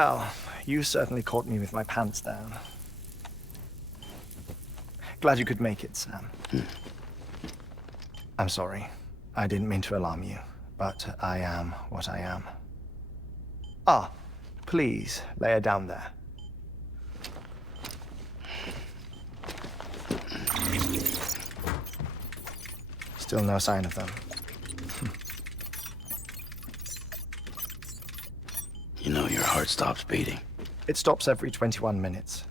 Well, you certainly caught me with my pants down. Glad you could make it, Sam. I'm sorry. I didn't mean to alarm you, but I am what I am. Ah, please, lay her down there. Still no sign of them. You know your heart stops beating. It stops every 21 minutes.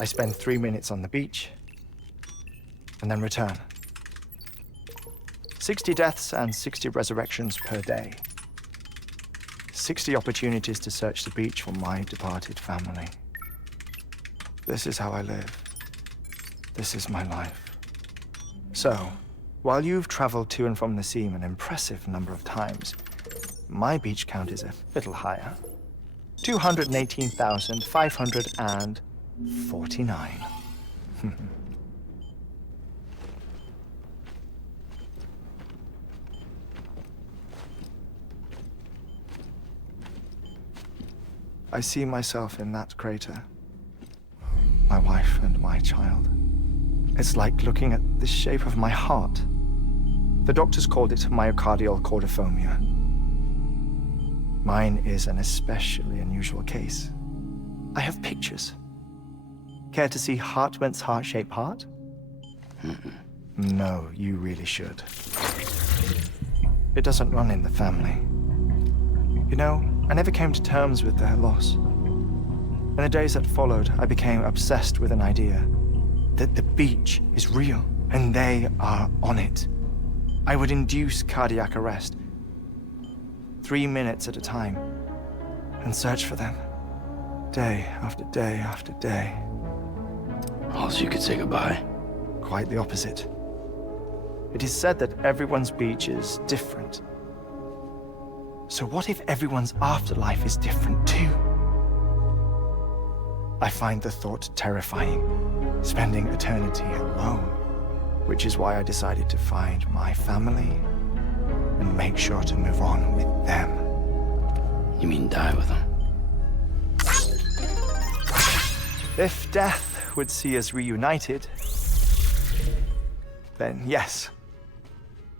I spend 3 minutes on the beach, and then return. 60 deaths and 60 resurrections per day. 60 opportunities to search the beach for my departed family. This is how I live. This is my life. So, while you've traveled to and from the sea an impressive number of times, my beach count is a little higher. 218,549. I see myself in that crater. My wife and my child. It's like looking at the shape of my heart. The doctors called it myocardial chordophobia. Mine is an especially unusual case. I have pictures. Care to see Hartmann's heart-shaped heart? No, you really should. It doesn't run in the family. You know, I never came to terms with their loss. In the days that followed, I became obsessed with an idea that the beach is real and they are on it. I would induce cardiac arrest, 3 minutes at a time, and search for them, day after day after day. Also, you could say goodbye. Quite the opposite. It is said that everyone's beach is different. So what if everyone's afterlife is different too? I find the thought terrifying, spending eternity alone, which is why I decided to find my family and make sure to move on with them. You mean die with them? If death would see us reunited, then yes.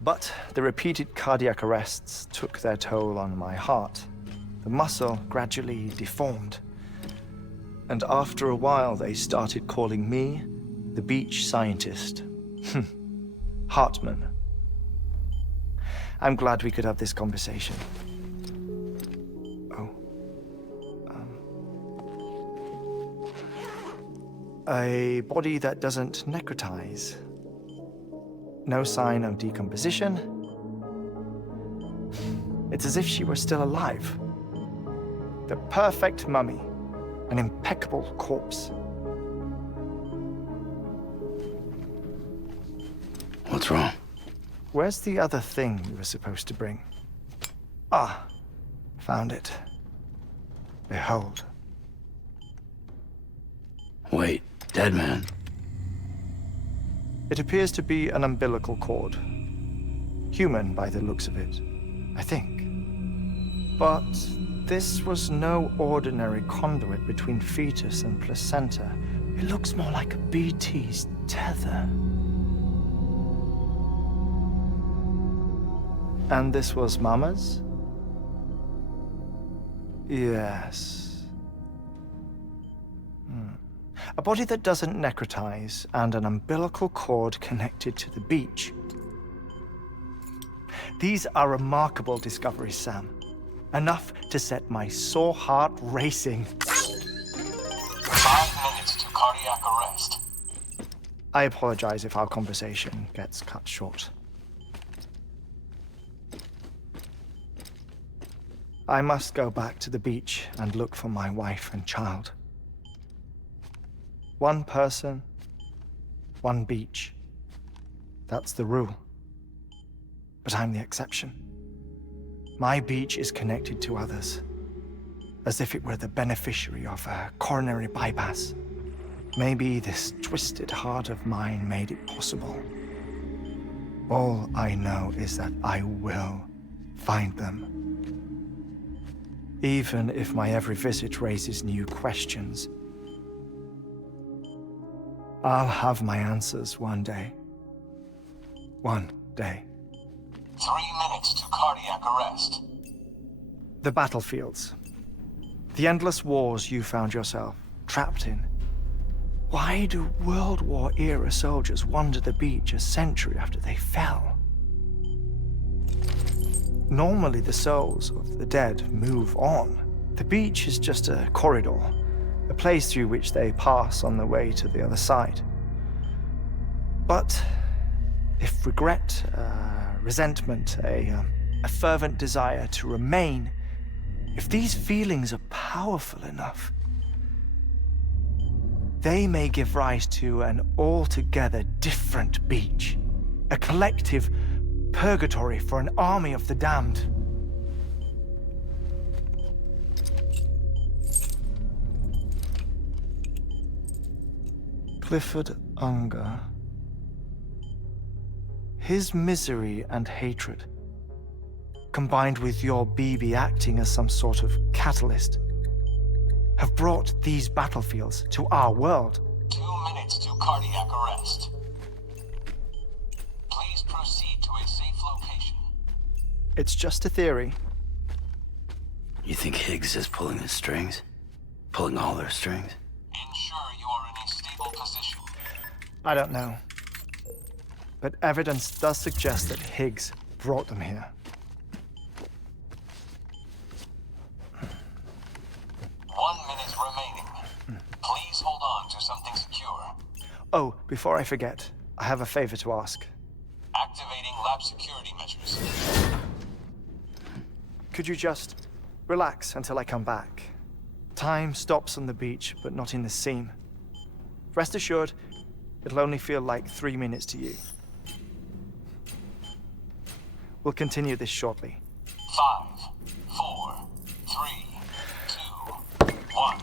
But the repeated cardiac arrests took their toll on my heart. The muscle gradually deformed. And after a while, they started calling me the beach scientist. Hartmann. I'm glad we could have this conversation. A body that doesn't necrotize. No sign of decomposition. It's as if she were still alive. The perfect mummy. An impeccable corpse. What's wrong? Where's the other thing you were supposed to bring? Ah, found it. Behold. Wait, dead man. It appears to be an umbilical cord. Human by the looks of it, I think. But this was no ordinary conduit between fetus and placenta. It looks more like a BT's tether. And this was Mama's? Yes. A body that doesn't necrotize and an umbilical cord connected to the beach. These are remarkable discoveries, Sam. Enough to set my sore heart racing. 5 minutes to cardiac arrest. I apologize if our conversation gets cut short. I must go back to the beach and look for my wife and child. One person, one beach. That's the rule. But I'm the exception. My beach is connected to others, as if it were the beneficiary of a coronary bypass. Maybe this twisted heart of mine made it possible. All I know is that I will find them. even if my every visit raises new questions. I'll have my answers one day. One day. 3 minutes to cardiac arrest. The battlefields. The endless wars you found yourself trapped in. Why do World War-era soldiers wander the beach a century after they fell? Normally, the souls of the dead move on. The beach is just a corridor, a place through which they pass on the way to the other side. But if regret, resentment, a fervent desire to remain, if these feelings are powerful enough, they may give rise to an altogether different beach, a collective purgatory for an army of the damned. Clifford Unger. His misery and hatred, combined with your BB acting as some sort of catalyst, have brought these battlefields to our world. 2 minutes to cardiac arrest. Please proceed to a safe location. It's just a theory. You think Higgs is pulling the strings? Pulling all their strings? Ensure you are in a stable position. I don't know. But evidence does suggest that Higgs brought them here. 1 minute remaining. Please hold on to something secure. Oh, before I forget, I have a favor to ask. Activating lab security measures. Could you just relax until I come back? Time stops on the beach, but not in the scene. Rest assured, it'll only feel like 3 minutes to you. We'll continue this shortly. 5, 4, 3, 2, 1.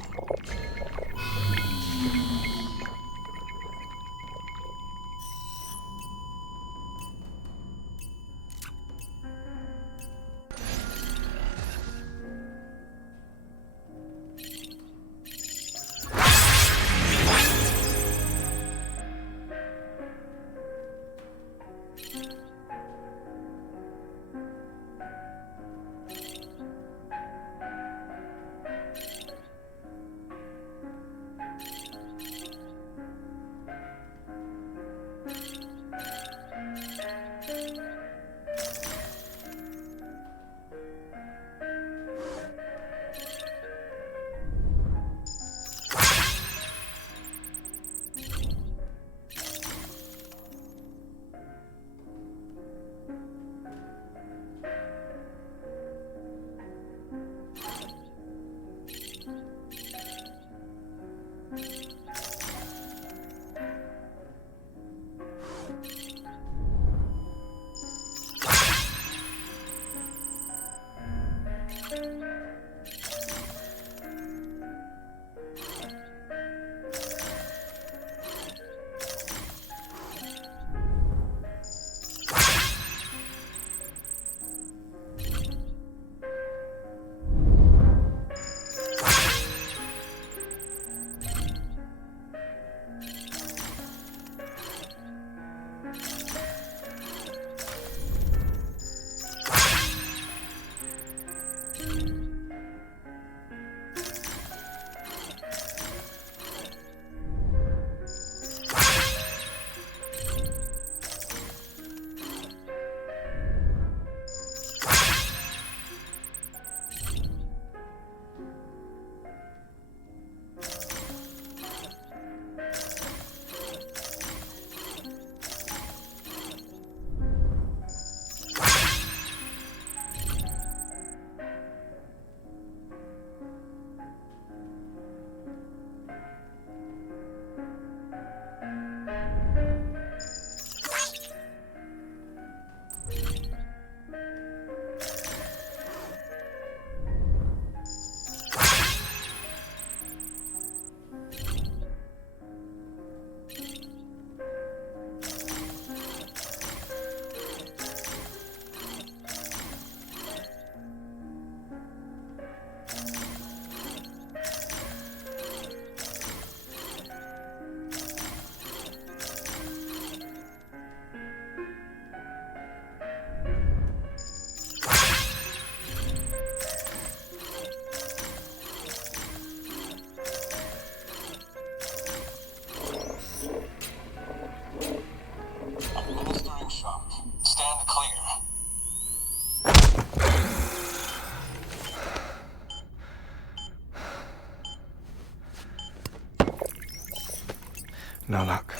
No luck.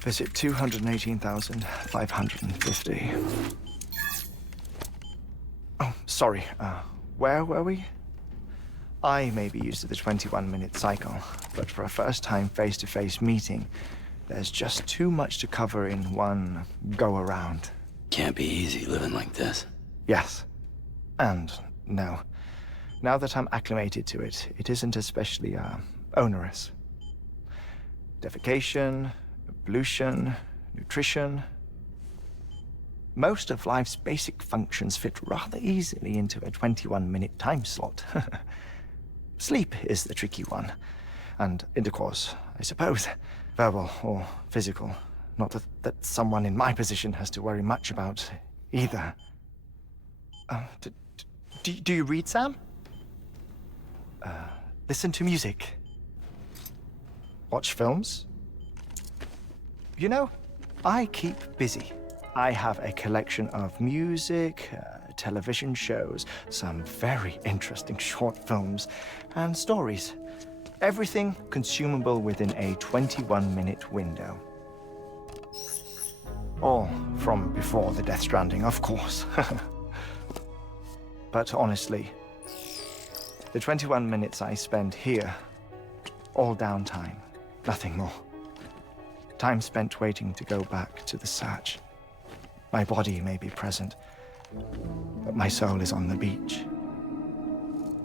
Visit 218,550. Oh, sorry. Where were we? I may be used to the 21-minute cycle, but for a first-time face-to-face meeting, there's just too much to cover in one go-around. Can't be easy living like this. Yes. And no. Now that I'm acclimated to it, it isn't especially, onerous. Defecation, pollution, nutrition. Most of life's basic functions fit rather easily into a 21-minute time slot. Sleep is the tricky one. And intercourse, I suppose. Verbal or physical. Not that someone in my position has to worry much about either. Do you read, Sam? Listen to music. Watch films. You know, I keep busy. I have a collection of music, television shows, some very interesting short films, and stories. Everything consumable within a 21-minute window. All from before the Death Stranding, of course. But honestly, the 21 minutes I spend here, all downtime, nothing more. Time spent waiting to go back to the search. My body may be present, but my soul is on the beach.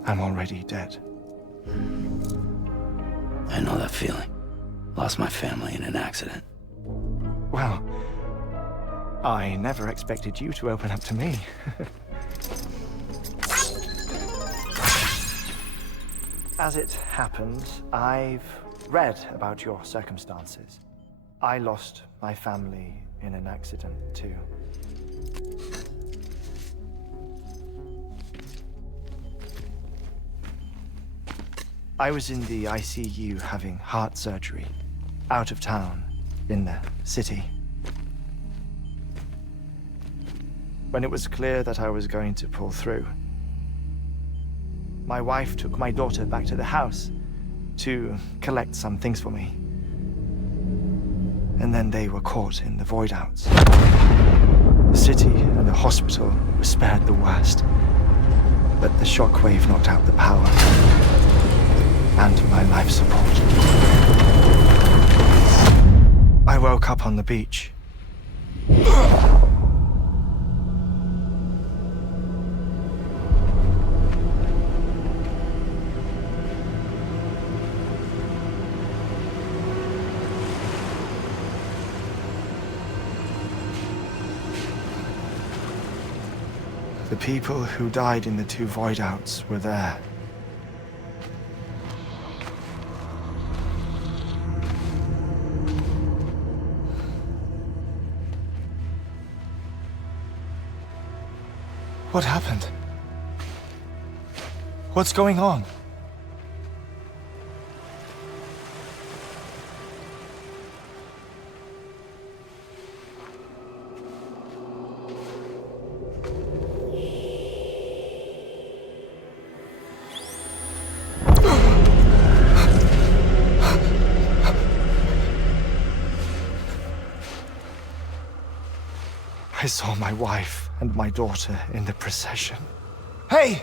I'm already dead. I know that feeling. Lost my family in an accident. Well, I never expected you to open up to me. As it happens, I've read about your circumstances. I lost my family in an accident, too. I was in the ICU having heart surgery, out of town, in the city. When it was clear that I was going to pull through, my wife took my daughter back to the house to collect some things for me. And then they were caught in the void-outs. The city and the hospital were spared the worst, but the shockwave knocked out the power and my life support. I woke up on the beach. The people who died in the two void-outs were there. What happened? What's going on? I saw my wife and my daughter in the procession. Hey!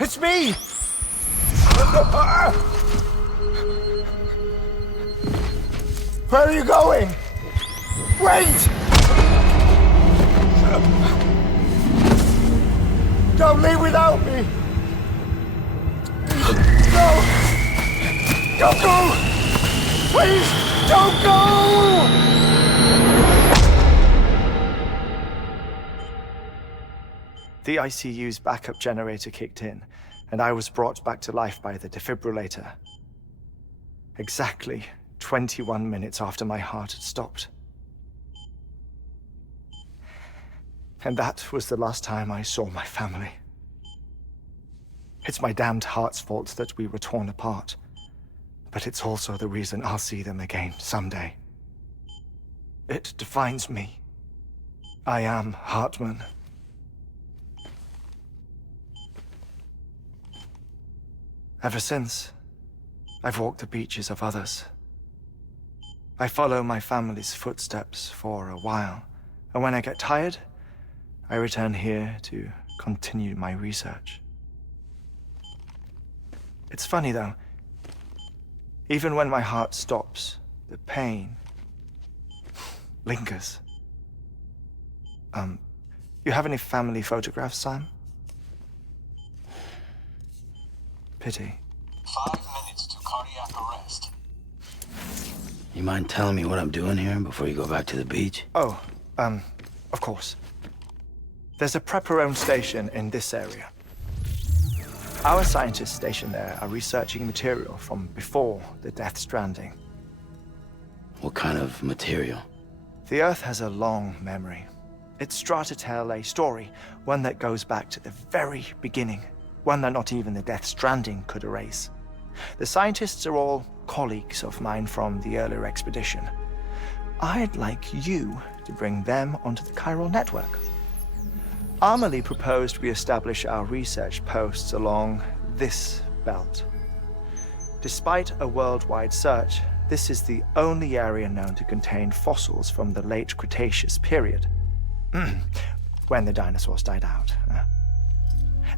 It's me! Where are you going? Wait! Don't leave without me! No! Don't go! Please, don't go! The ICU's backup generator kicked in, and I was brought back to life by the defibrillator. Exactly 21 minutes after my heart had stopped. And that was the last time I saw my family. It's my damned heart's fault that we were torn apart, but it's also the reason I'll see them again someday. It defines me. I am Hartman. Ever since, I've walked the beaches of others, I follow my family's footsteps for a while, and when I get tired, I return here to continue my research. It's funny though, even when my heart stops, the pain lingers. You have any family photographs, Sam? Pity. 5 minutes to cardiac arrest. You mind telling me what I'm doing here before you go back to the beach? Oh, of course. There's a prepper-owned station in this area. Our scientists stationed there are researching material from before the Death Stranding. What kind of material? The Earth has a long memory. It's trying to tell a story, one that goes back to the very beginning, one that not even the Death Stranding could erase. The scientists are all colleagues of mine from the earlier expedition. I'd like you to bring them onto the Chiral Network. Amelie proposed we establish our research posts along this belt. Despite a worldwide search, this is the only area known to contain fossils from the late Cretaceous period, when the dinosaurs died out.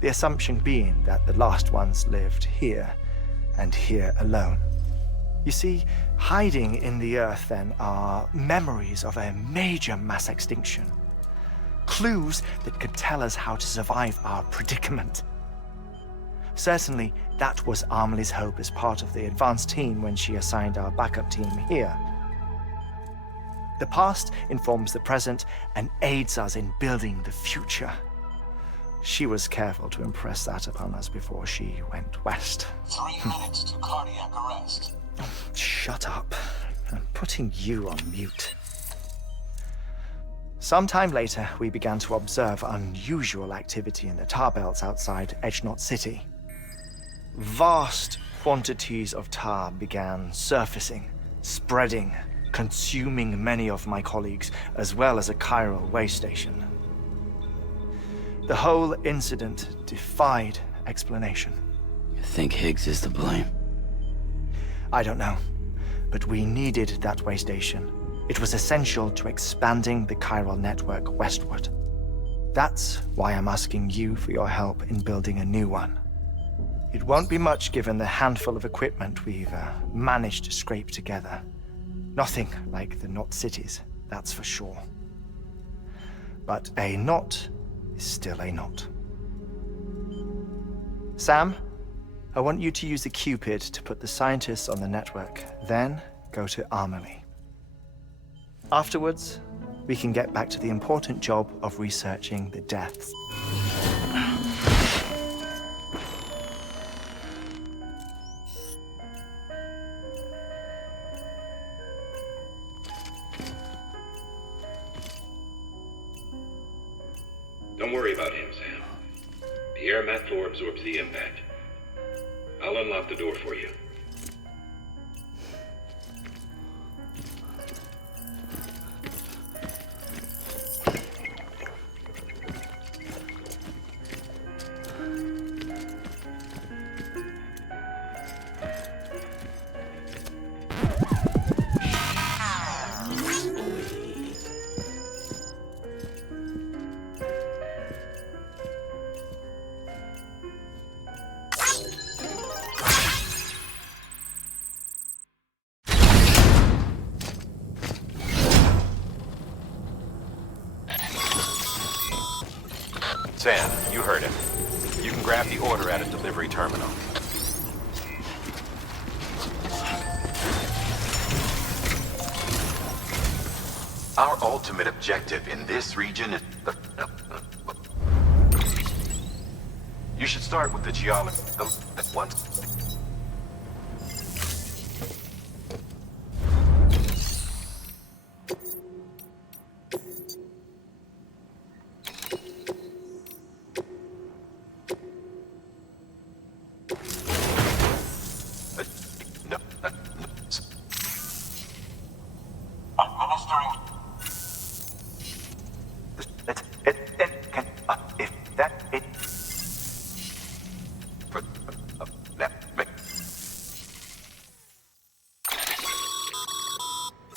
The assumption being that the last ones lived here, and here alone. You see, hiding in the Earth then are memories of a major mass extinction. Clues that could tell us how to survive our predicament. Certainly, that was Amelie's hope as part of the advanced team when she assigned our backup team here. The past informs the present and aids us in building the future. She was careful to impress that upon us before she went west. 3 minutes to cardiac arrest. Shut up. I'm putting you on mute. Sometime later, we began to observe unusual activity in the tar belts outside Edgenot City. Vast quantities of tar began surfacing, spreading, consuming many of my colleagues, as well as a chiral way station. The whole incident defied explanation. You think Higgs is to blame? I don't know, but we needed that way station. It was essential to expanding the Chiral Network westward. That's why I'm asking you for your help in building a new one. It won't be much given the handful of equipment we've managed to scrape together. Nothing like the knot cities, that's for sure. But a knot is still a knot. Sam, I want you to use the Cupid to put the scientists on the network, then go to Amelie. Afterwards, we can get back to the important job of researching the deaths. Don't worry about him, Sam. The air mat floor absorbs the impact. I'll unlock the door for you. Sam, you heard him. You can grab the order at a delivery terminal. Our ultimate objective in this region is... You should start with the geology. Once...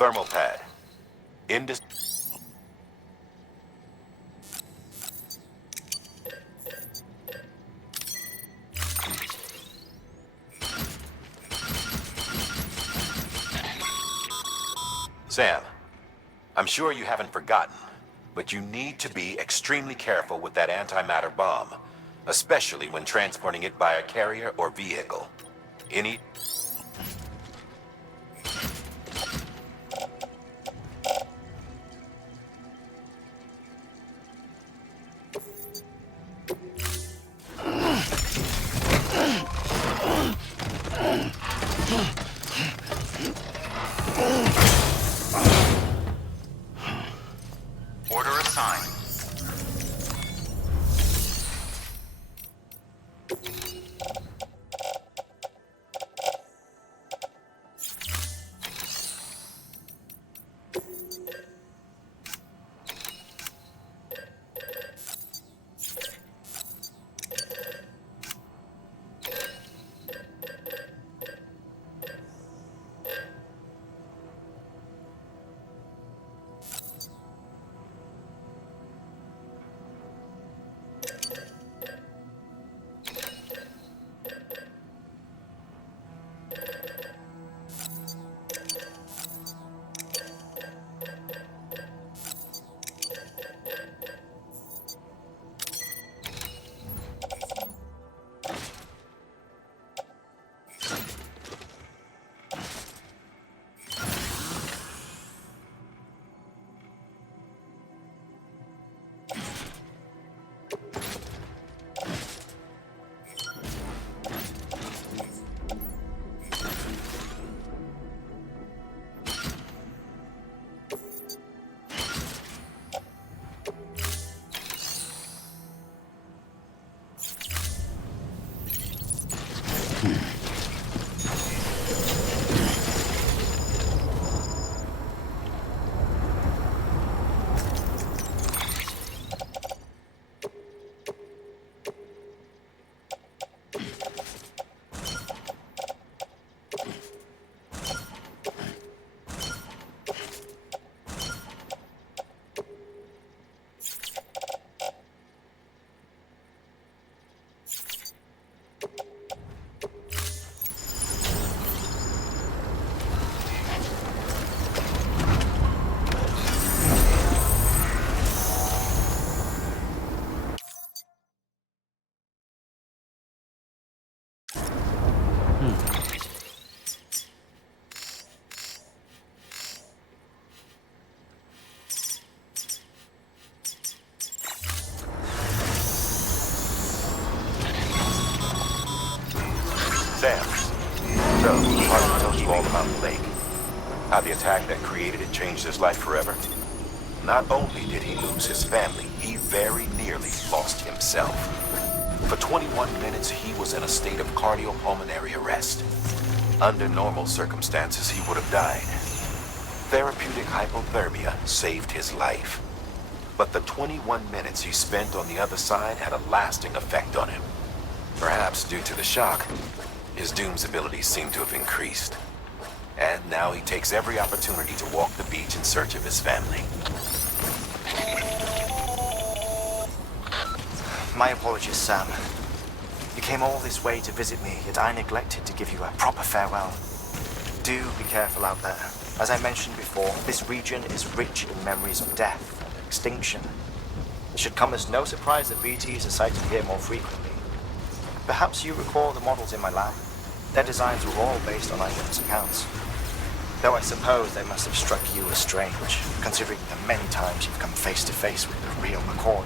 Thermal pad. Indus... Sam, I'm sure you haven't forgotten, but you need to be extremely careful with that antimatter bomb, especially when transporting it by a carrier or vehicle. Any... Order assigned. Sam, so Harlan told you all about the lake. How the attack that created it changed his life forever. Not only did he lose his family, he very nearly lost himself. For 21 minutes, he was in a state of cardiopulmonary arrest. Under normal circumstances, he would have died. Therapeutic hypothermia saved his life. But the 21 minutes he spent on the other side had a lasting effect on him. Perhaps due to the shock, his Doom's abilities seem to have increased. And now he takes every opportunity to walk the beach in search of his family. My apologies, Sam. You came all this way to visit me, yet I neglected to give you a proper farewell. Do be careful out there. As I mentioned before, this region is rich in memories of death and extinction. It should come as no surprise that BTs are sighted here more frequently. Perhaps you recall the models in my lab? Their designs were all based on eyewitness accounts. Though I suppose they must have struck you as strange, considering the many times you've come face to face with the real McCoy.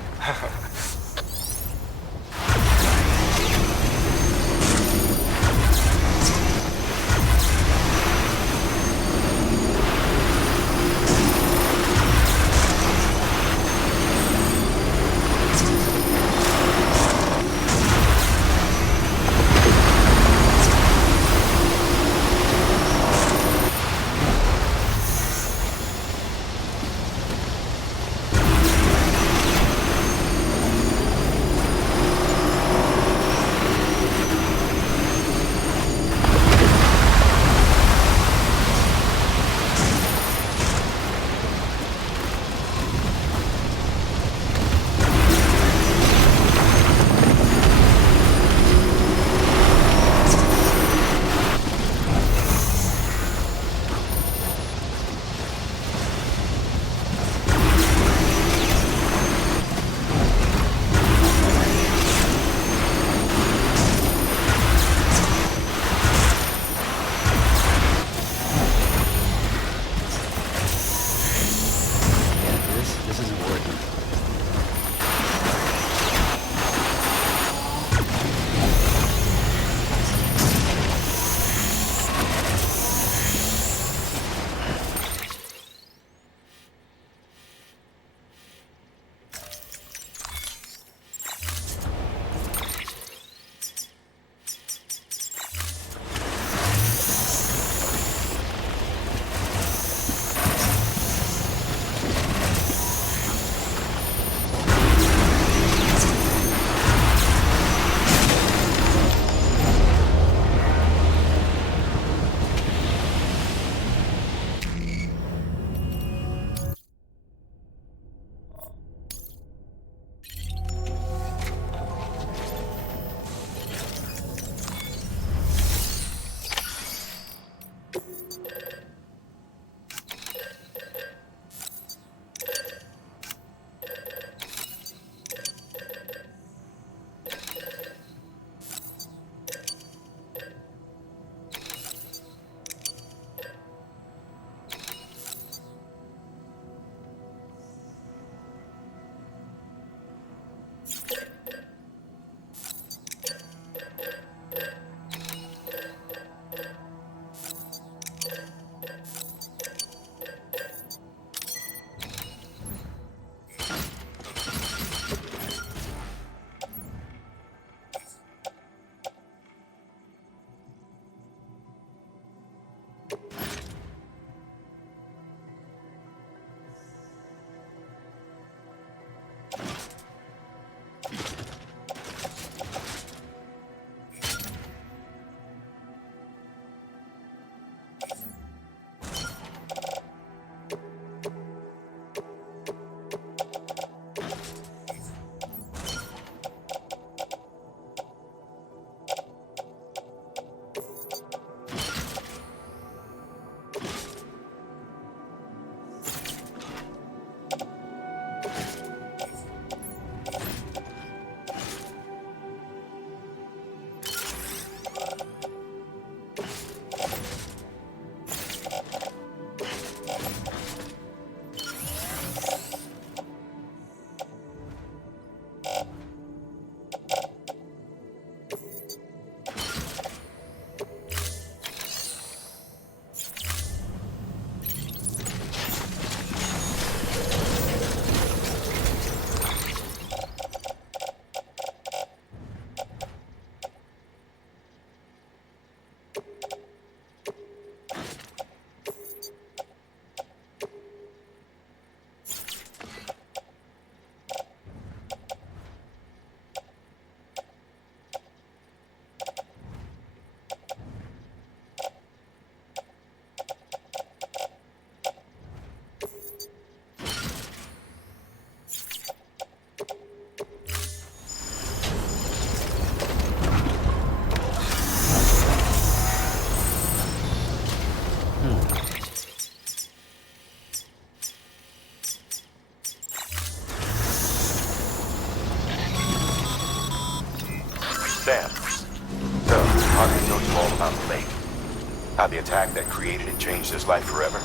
attack that created and changed his life forever?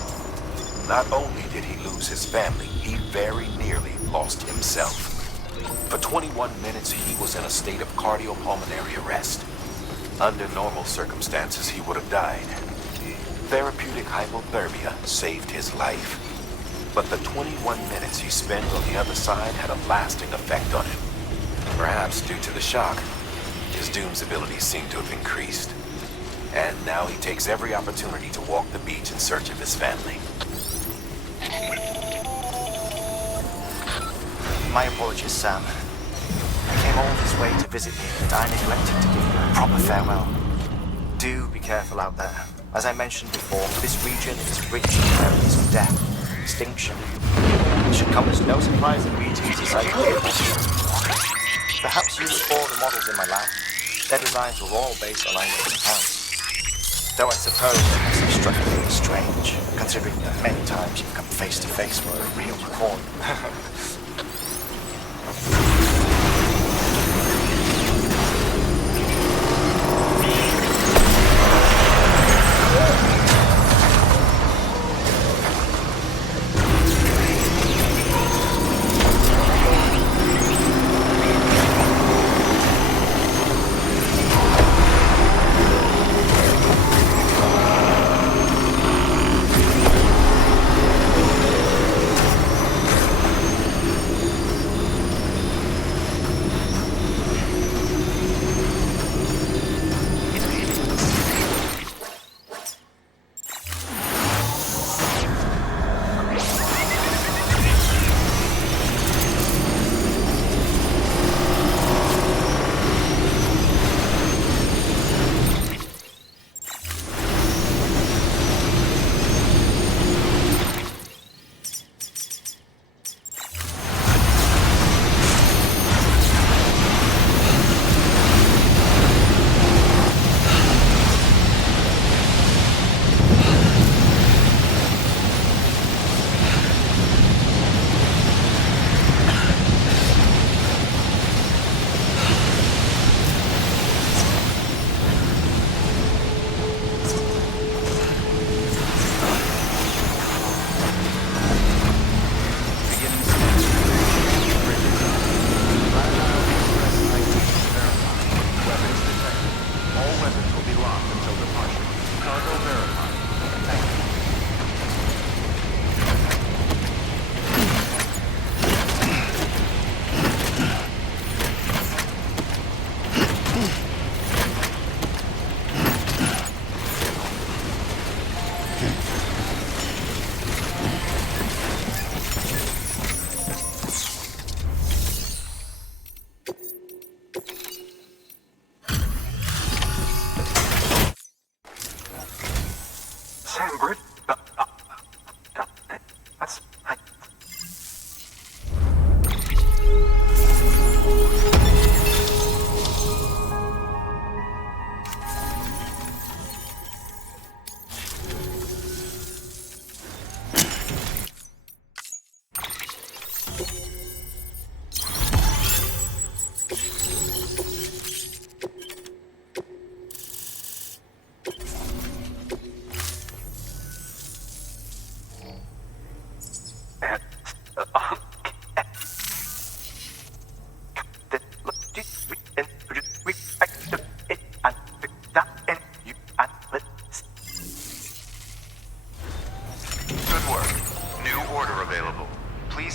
Not only did he lose his family, he very nearly lost himself. For 21 minutes, he was in a state of cardiopulmonary arrest. Under normal circumstances, he would have died. Therapeutic hypothermia saved his life. But the 21 minutes he spent on the other side had a lasting effect on him. Perhaps due to the shock, his Doom's abilities seem to have increased. And now he takes every opportunity to walk the beach in search of his family. My apologies, Sam. You came all this way to visit me, and I neglected to give you a proper farewell. Do be careful out there. As I mentioned before, this region is rich in memories of death, extinction. It should come as no surprise that regions decide to create monsters. Perhaps you recall the models in my lab? Their designs were all based on eyewitness accounts. Though I suppose it must have struck you as strange, considering that many times you've come face to face with a real recording.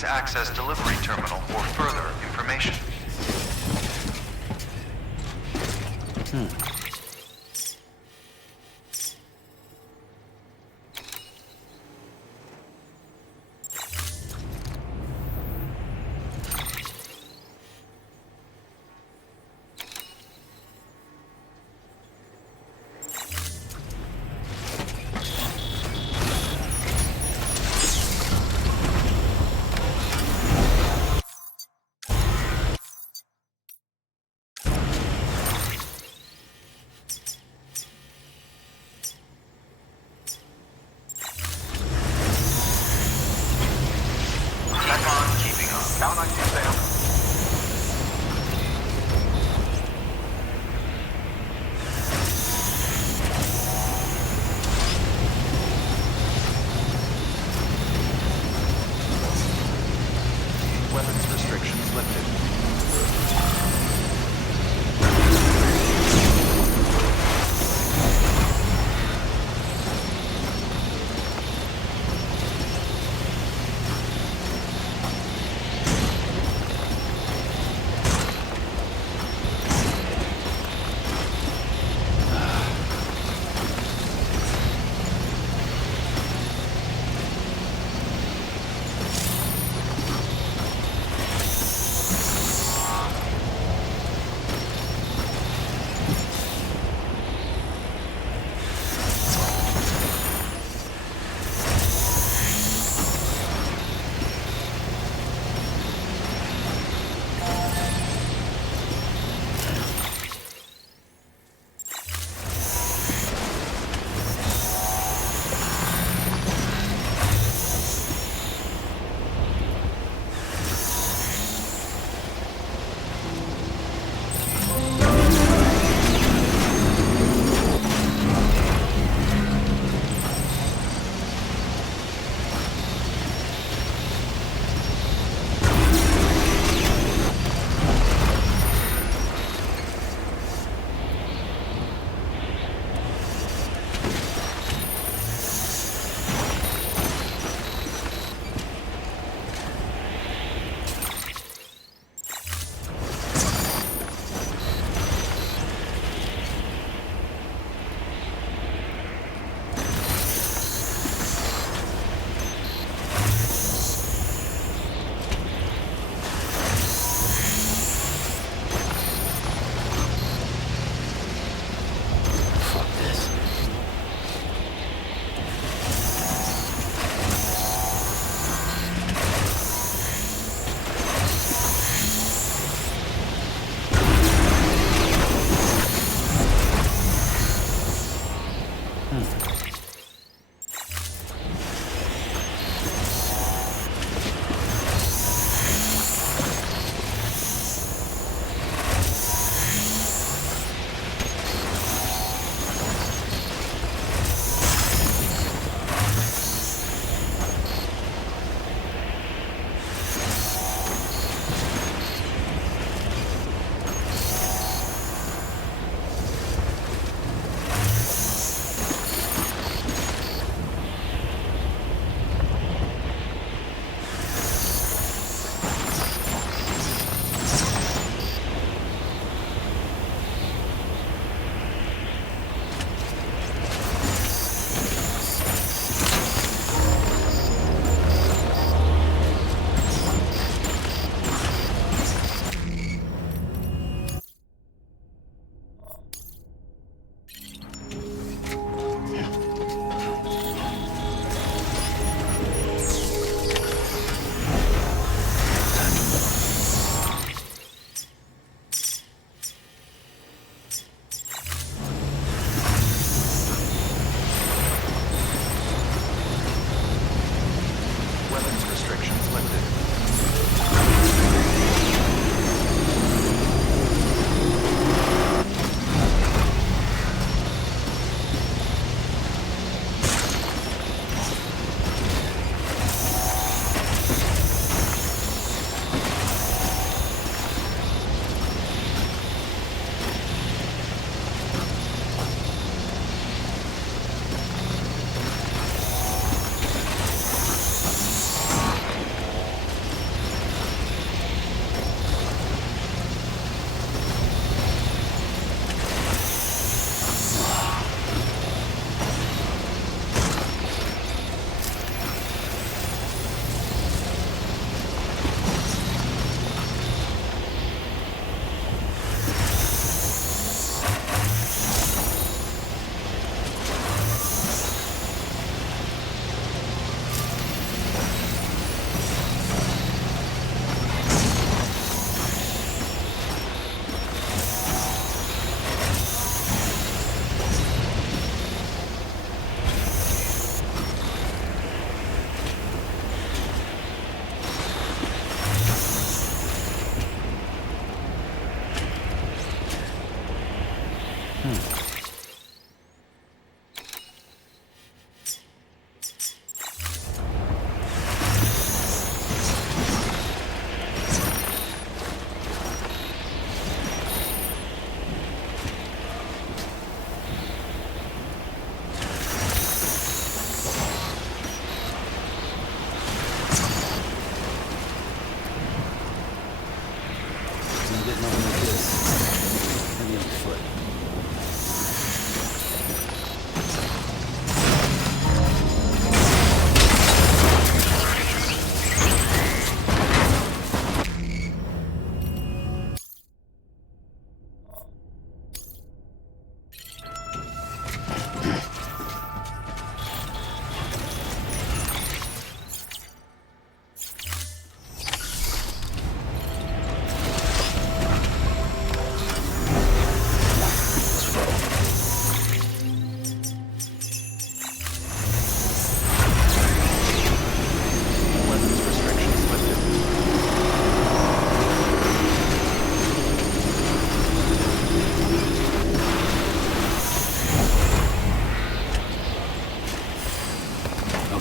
Access delivery terminal for further information. restrictions lifted.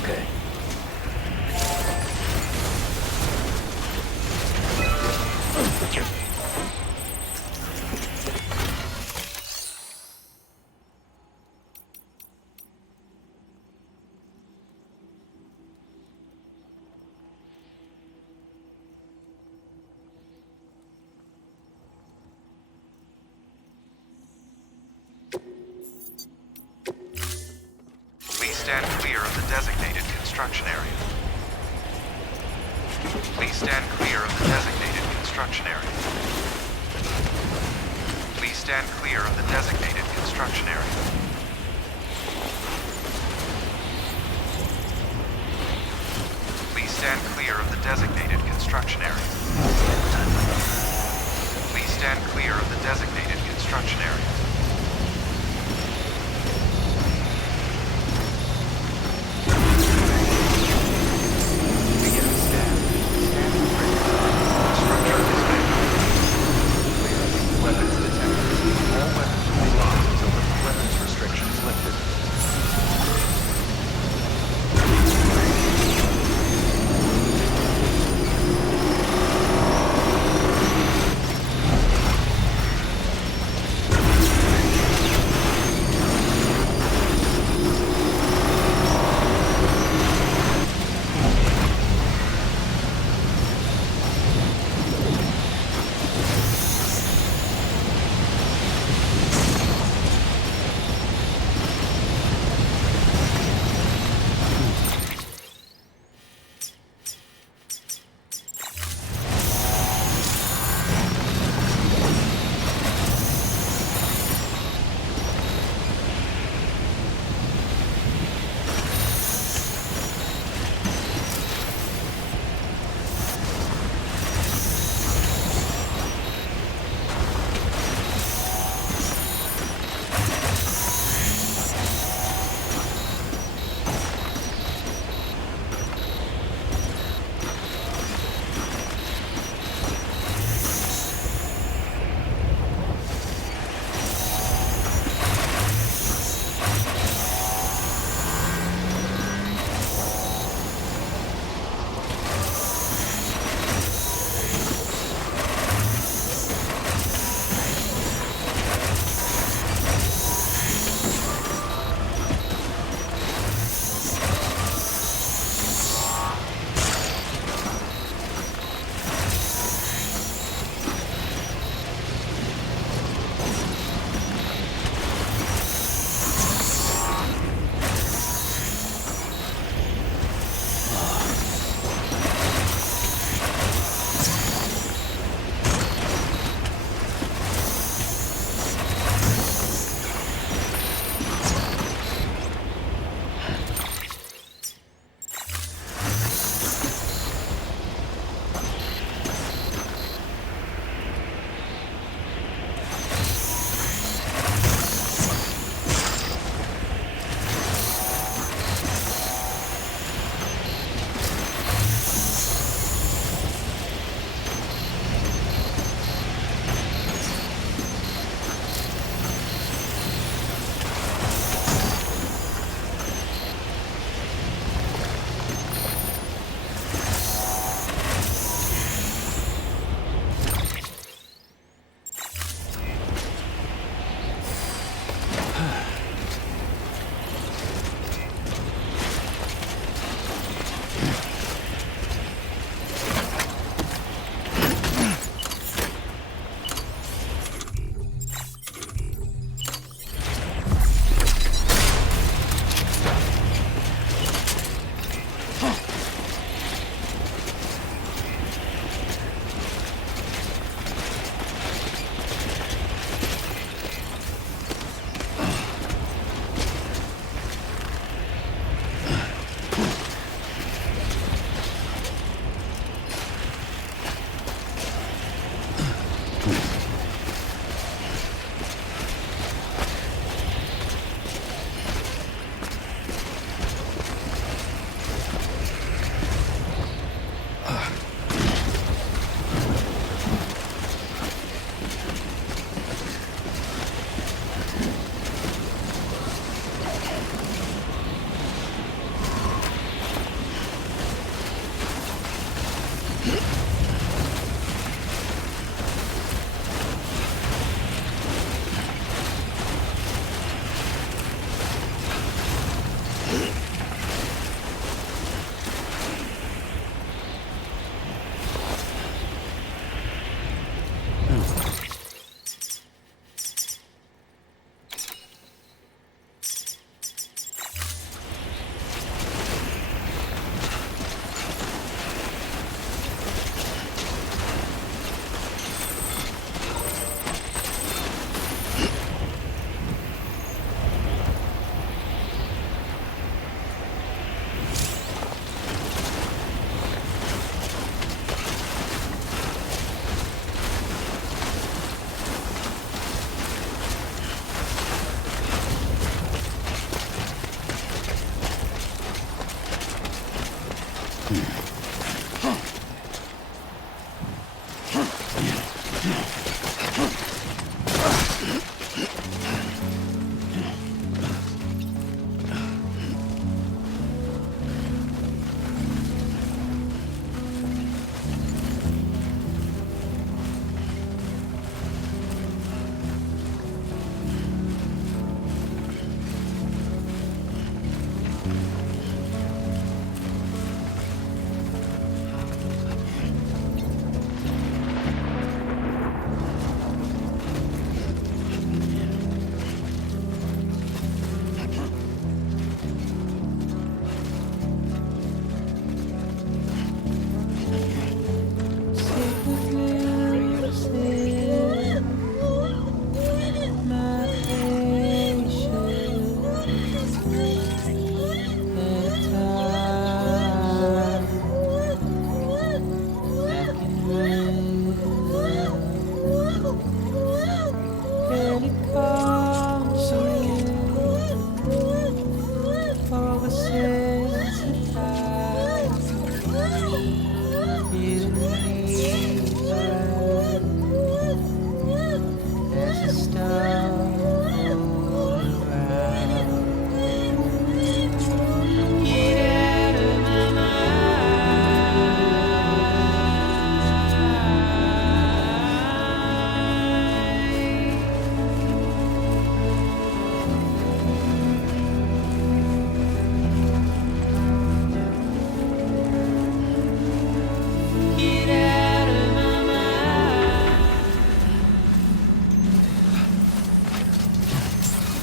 Okay. Please stand clear of the designated construction area. Please stand clear of the designated construction area. Please stand clear of the designated construction area. Please stand clear of the designated construction area. Please stand clear of the designated construction area.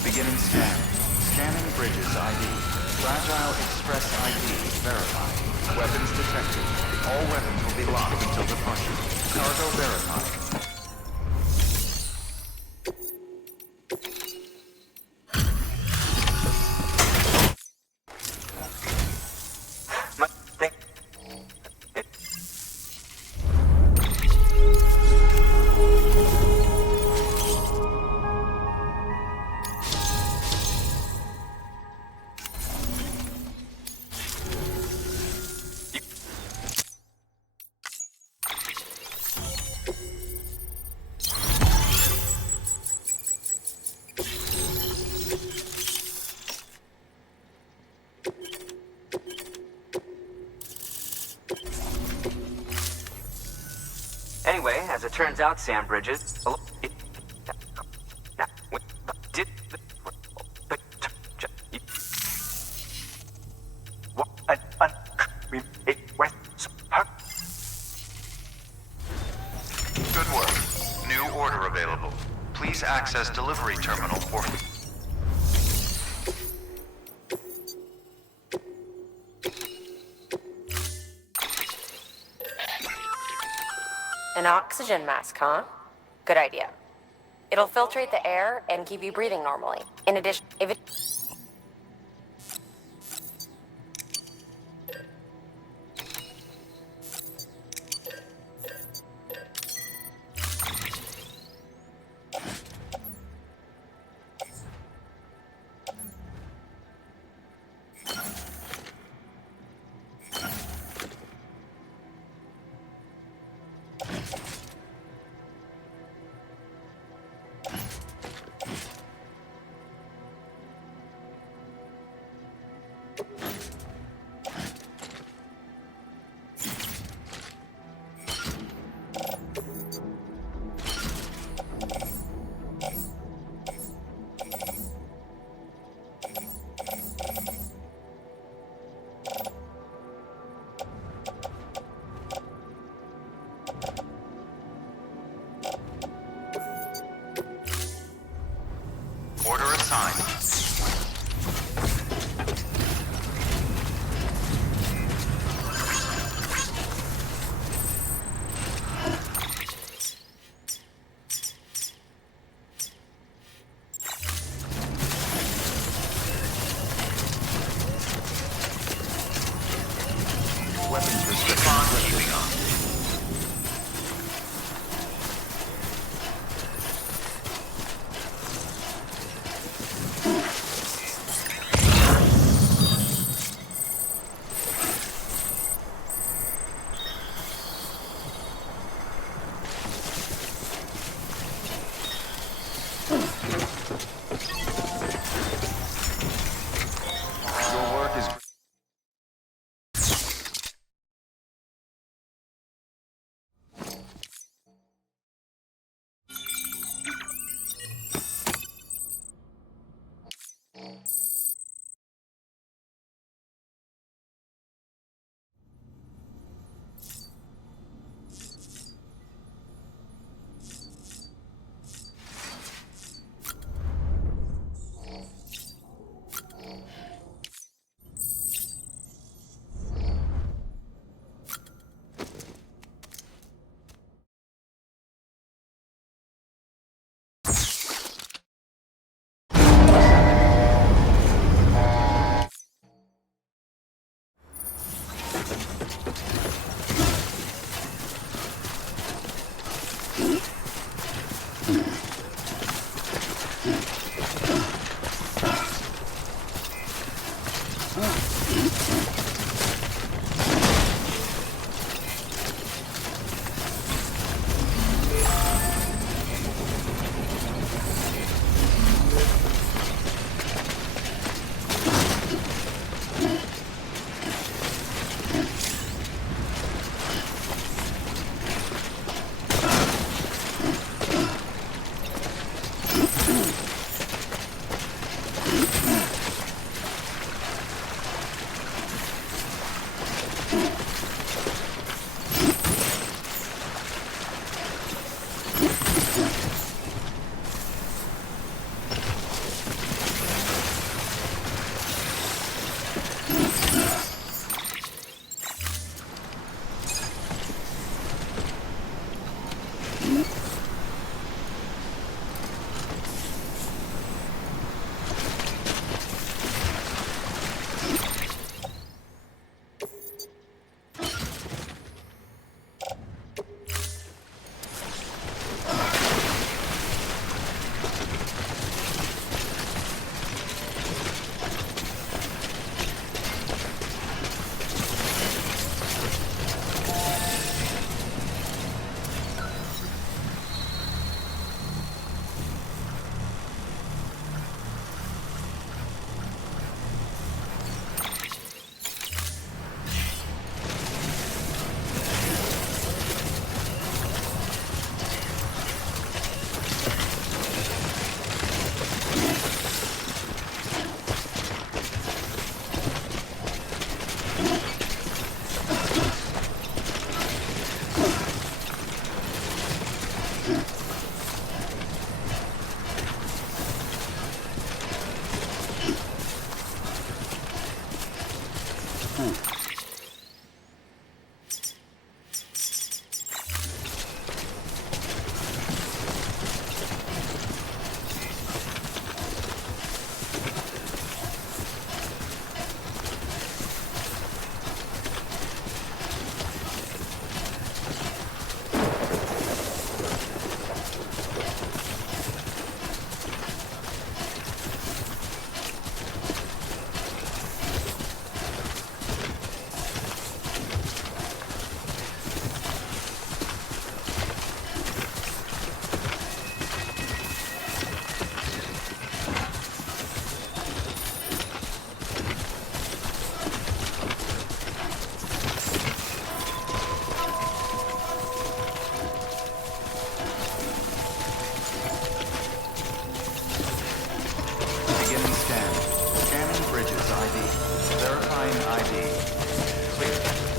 Beginning scan. Scanning bridges ID. Fragile Express ID verified. Weapons detected. All weapons will be locked until departure. Cargo verified. Anyway, as it turns out, Sam Bridges... Good work. New order available. Please access delivery terminal for... An oxygen mask, huh? Good idea. It'll filtrate the air and keep you breathing normally. In addition, if it... Order assigned. Weapons response keeping on.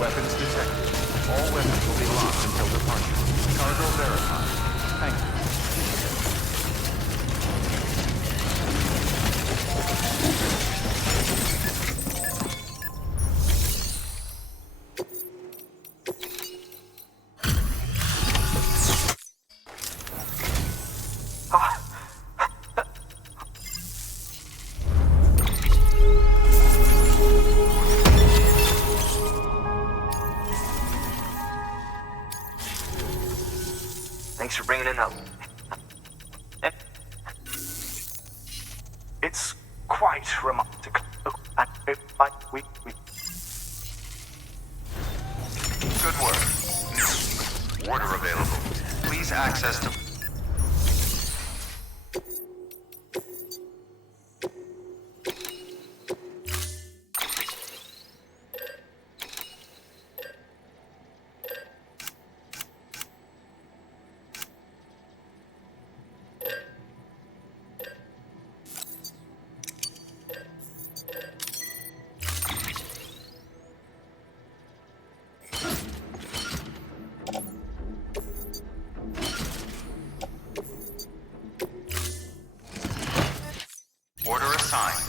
Weapons detected. All weapons will be locked until departure. Cargo verified. Thank you. Thanks for bringing in that. It's quite remarkable. We Good work. Order available. Please access to... Order assigned.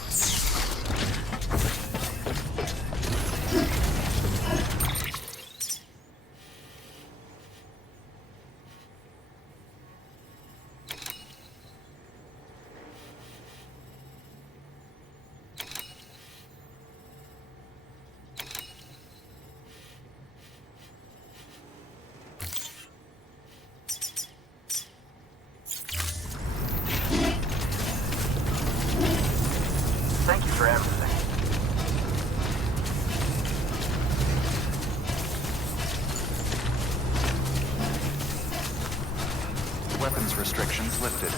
Thank you for everything. Weapons restrictions lifted.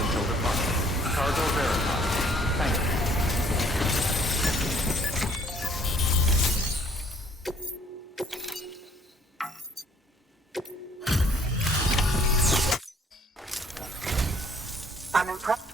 until departure. Cargo verified. Thank you. I'm impressed.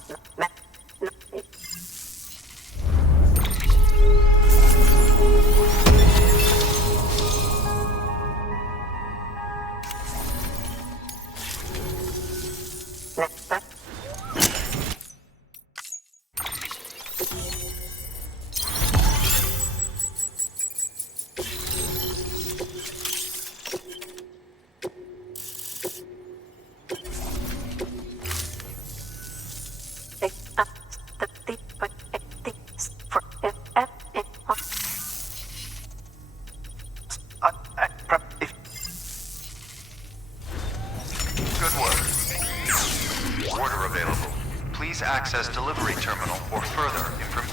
Good work. Order available. Please access delivery terminal for further information.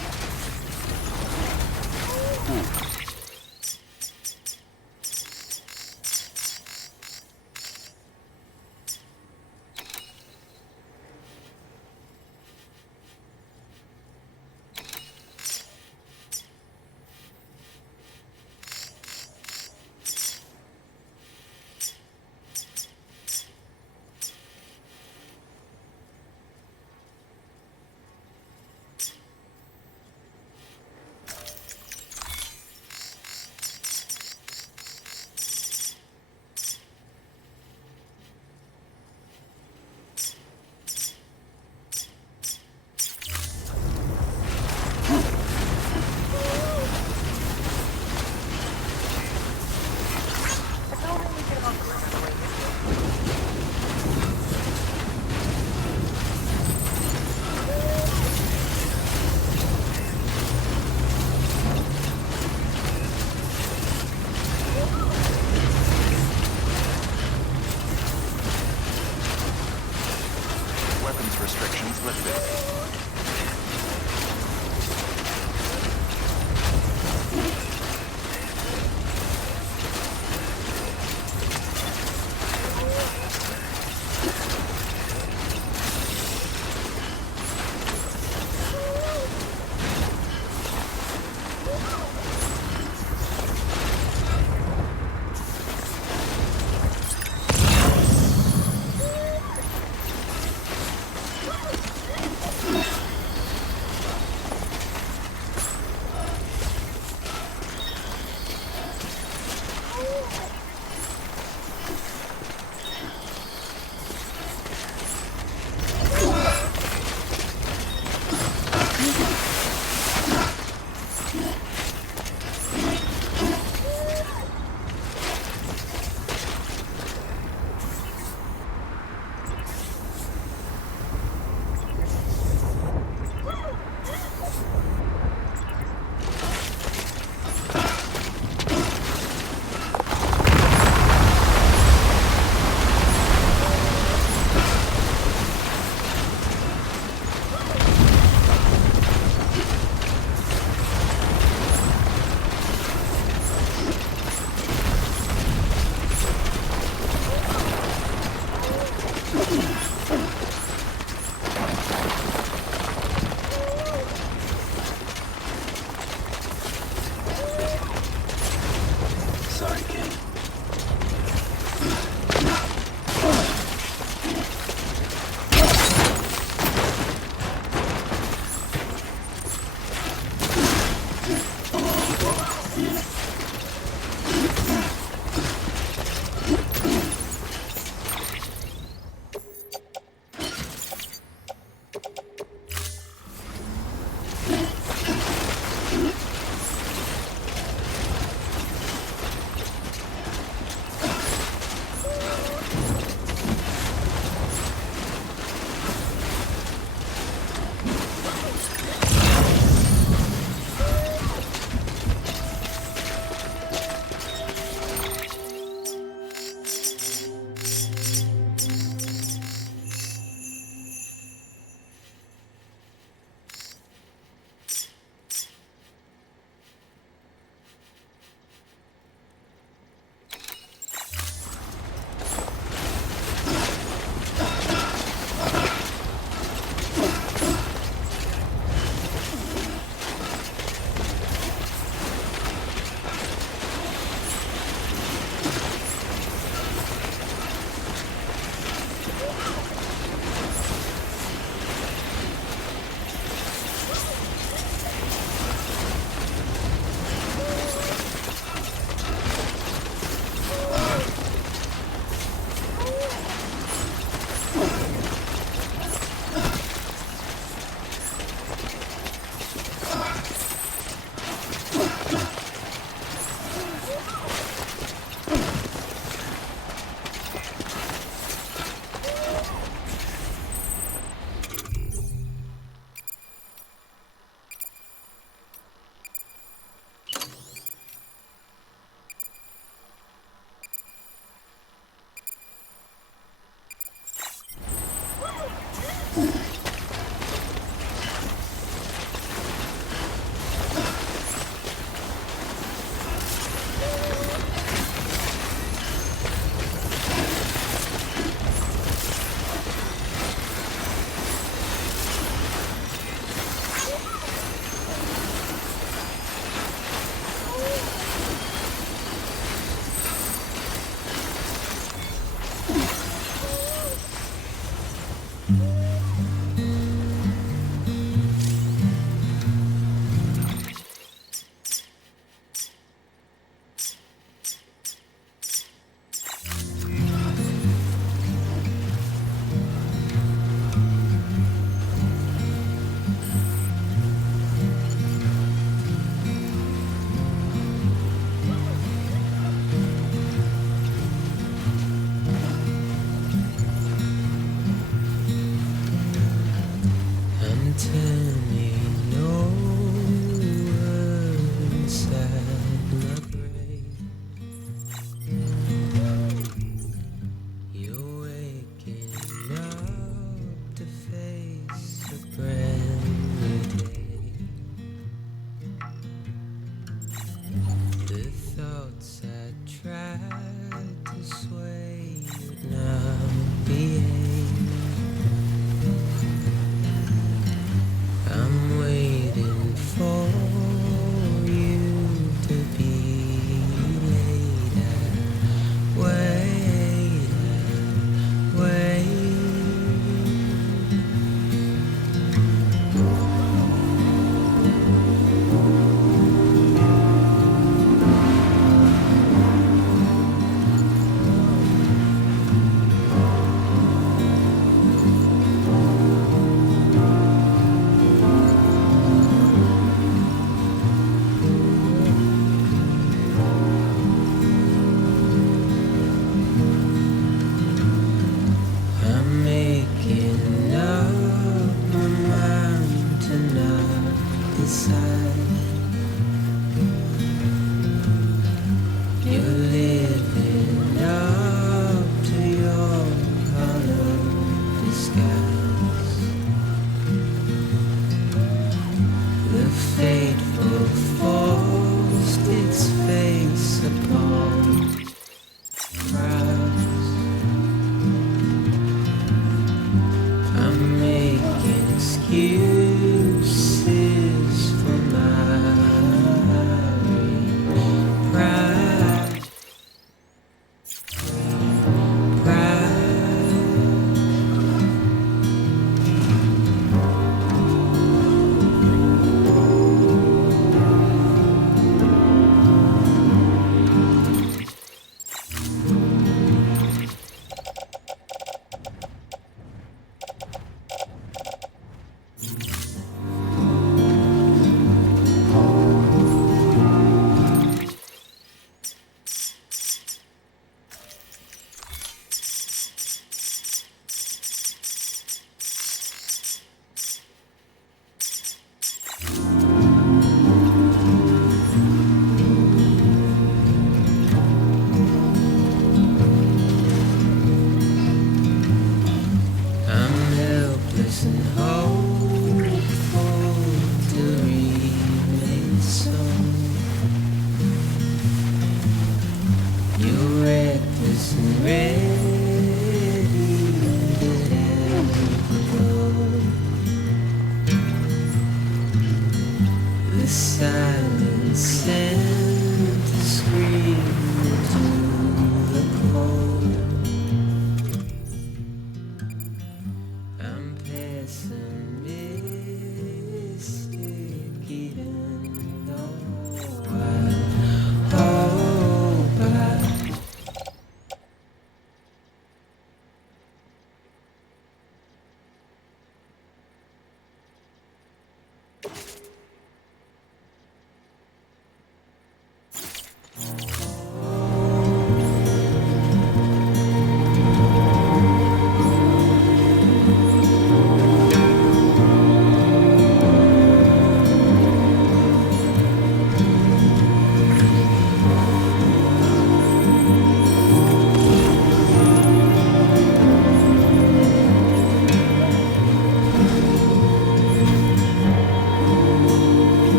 Weapons restrictions lifted.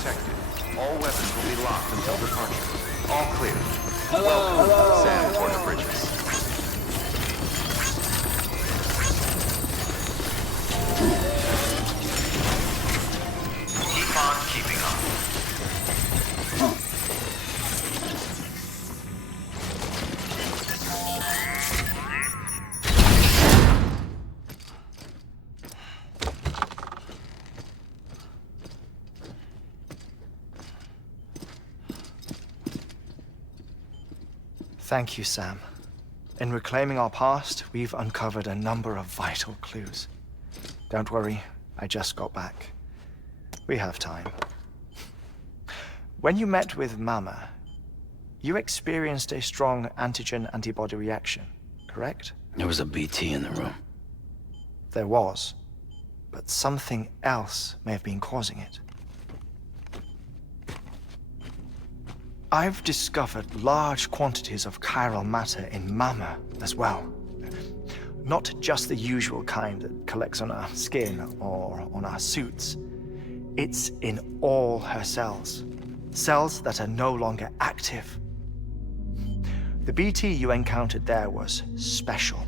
detected. All weapons will be locked until departure. All clear. Welcome, Sam Thank you, Sam. In reclaiming our past, we've uncovered a number of vital clues. Don't worry, I just got back. We have time. When you met with Mama, you experienced a strong antigen-antibody reaction, correct? There was a BT in the room. There was, but something else may have been causing it. I've discovered large quantities of chiral matter in Mama as well. Not just the usual kind that collects on our skin or on our suits. It's in all her cells. Cells that are no longer active. The BT you encountered there was special.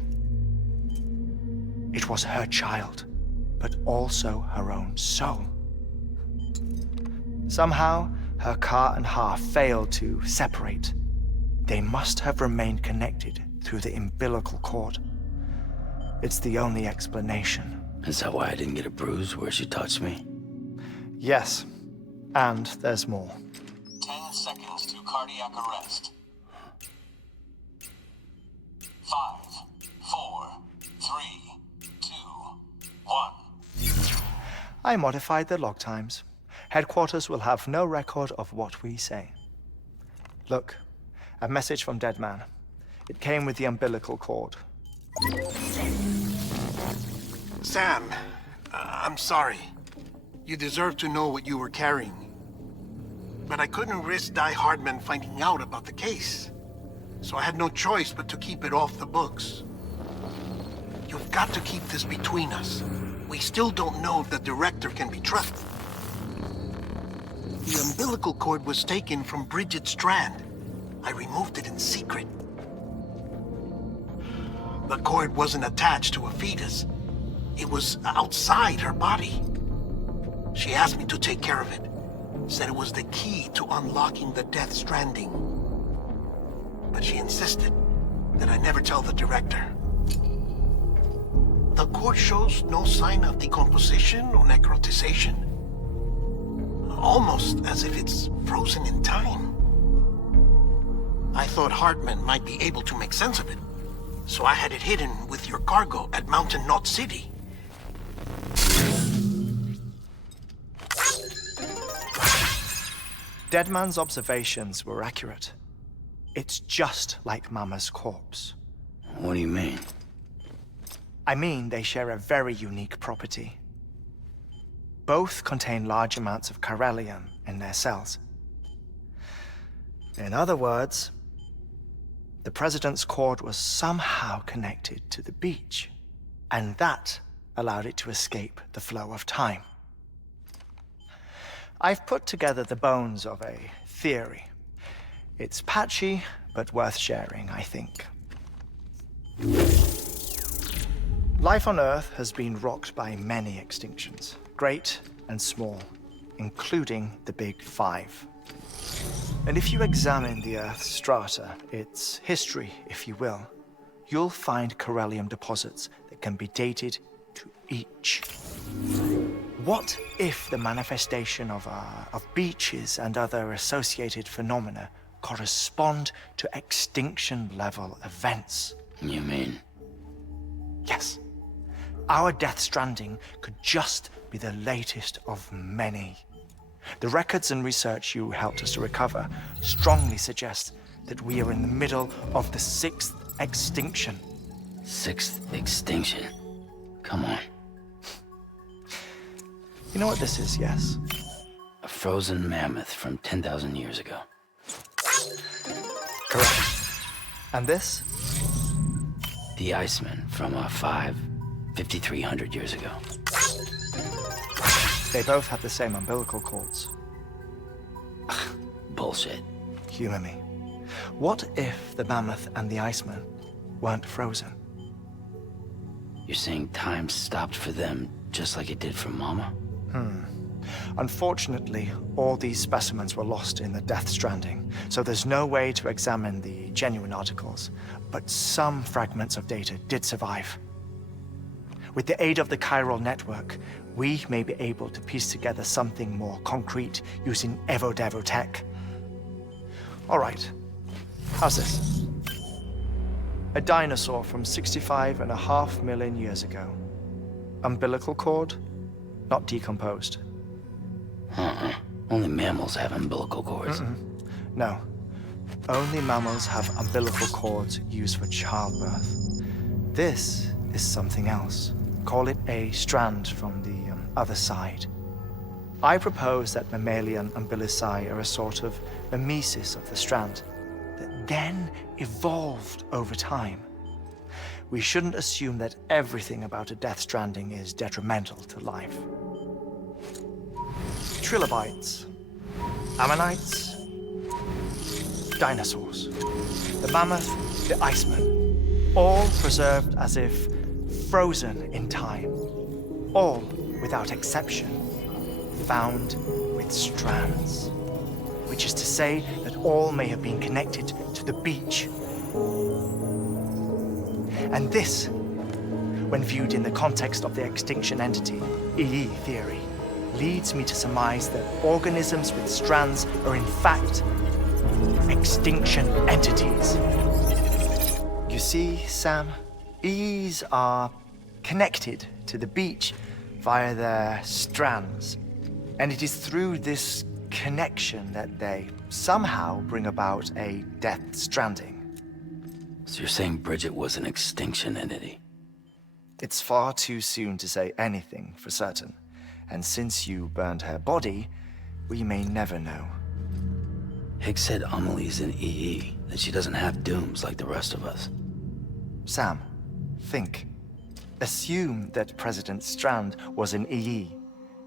It was her child, but also her own soul. Somehow, her car and half failed to separate. They must have remained connected through the umbilical cord. It's the only explanation. Is that why I didn't get a bruise where she touched me? Yes, and there's more. 10 seconds to cardiac arrest. 5, 4, 3, 2, 1. I modified the log times. Headquarters will have no record of what we say. Look, a message from Dead Man. It came with the umbilical cord. Sam, I'm sorry. You deserve to know what you were carrying. But I couldn't risk Die Hardman finding out about the case. So I had no choice but to keep it off the books. You've got to keep this between us. We still don't know if the director can be trusted. The umbilical cord was taken from Bridget's strand. I removed it in secret. The cord wasn't attached to a fetus. It was outside her body. She asked me to take care of it. Said it was the key to unlocking the Death Stranding. But she insisted that I never tell the director. The cord shows no sign of decomposition or necrotization. Almost as if it's frozen in time. I thought Hartman might be able to make sense of it, so I had it hidden with your cargo at Mountain Knot City. Deadman's observations were accurate. It's just like Mama's corpse. What do you mean? I mean they share a very unique property. Both contain large amounts of chiralium in their cells. In other words, the President's cord was somehow connected to the beach, and that allowed it to escape the flow of time. I've put together the bones of a theory. It's patchy, but worth sharing, I think. Life on Earth has been rocked by many extinctions, great and small, including the Big Five. And if you examine the Earth's strata, its history, if you will, you'll find chiralium deposits that can be dated to each. What if the manifestation of beaches and other associated phenomena correspond to extinction-level events? You mean? Yes. Our Death Stranding could just be the latest of many. The records and research you helped us to recover strongly suggest that we are in the middle of the 6th extinction. 6th extinction? Come on. You know what this is, yes? A frozen mammoth from 10,000 years ago. Correct. And this? The Iceman from 5,300 years ago. They both have the same umbilical cords. Bullshit. Humor me. What if the mammoth and the Iceman weren't frozen? You're saying time stopped for them just like it did for Mama? Unfortunately, all these specimens were lost in the Death Stranding, so there's no way to examine the genuine articles, but some fragments of data did survive. With the aid of the Chiral Network, we may be able to piece together something more concrete using Evo-Devo tech. All right, how's this? A dinosaur from 65.5 million years ago. Umbilical cord, not decomposed. Only mammals have umbilical cords. No. Only mammals have umbilical cords used for childbirth. This is something else. Call it a strand from the other side. I propose that mammalian umbilici are a sort of mimesis of the strand that then evolved over time. We shouldn't assume that everything about a Death Stranding is detrimental to life. Trilobites, ammonites, dinosaurs, the mammoth, the iceman, all preserved as if frozen in time, all, without exception, found with strands, which is to say that all may have been connected to the beach. And this, when viewed in the context of the extinction entity, EE theory, leads me to surmise that organisms with strands are in fact extinction entities. You see, Sam, EEs are connected to the beach via their strands. And it is through this connection that they somehow bring about a Death Stranding. So you're saying Bridget was an extinction entity? It's far too soon to say anything for certain. And since you burned her body, we may never know. Higgs said Amelie's an EE, that she doesn't have dooms like the rest of us. Sam, think. Assume that President Strand was an EE.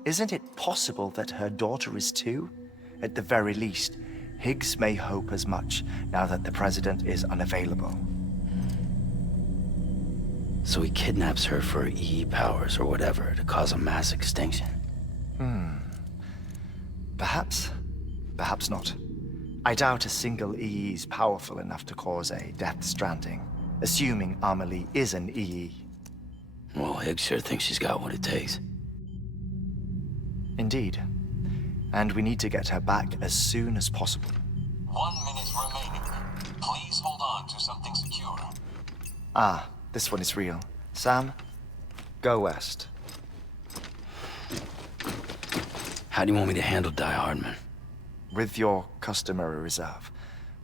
Isn't it possible that her daughter is too? At the very least, Higgs may hope as much now that the president is unavailable. So he kidnaps her for EE powers or whatever to cause a mass extinction. Perhaps. Perhaps not. I doubt a single EE is powerful enough to cause a Death Stranding, assuming Amelie is an EE. Well, Higgs sure thinks she's got what it takes. Indeed. And we need to get her back as soon as possible. 1 minute remaining. Please hold on to something secure. Ah, this one is real. Sam, go west. How do you want me to handle Die Hardman? With your customary reserve.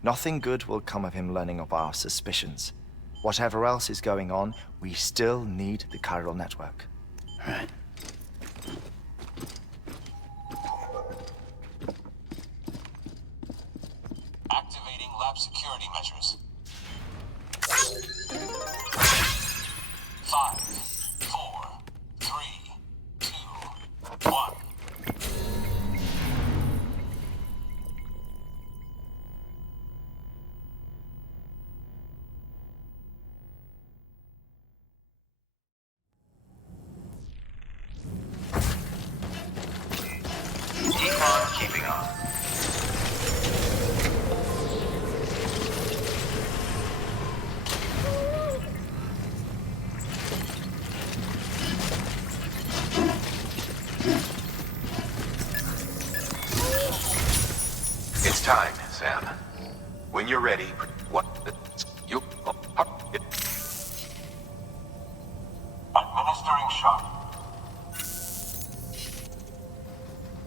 Nothing good will come of him learning of our suspicions. Whatever else is going on, we still need the Chiral Network. Right. Activating lab security measures. 5, 4, 3, 2, 1. Decon keeping on. It's time, Sam. When you're ready, what? You. Administering shock.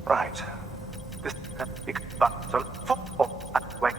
Right. This wait.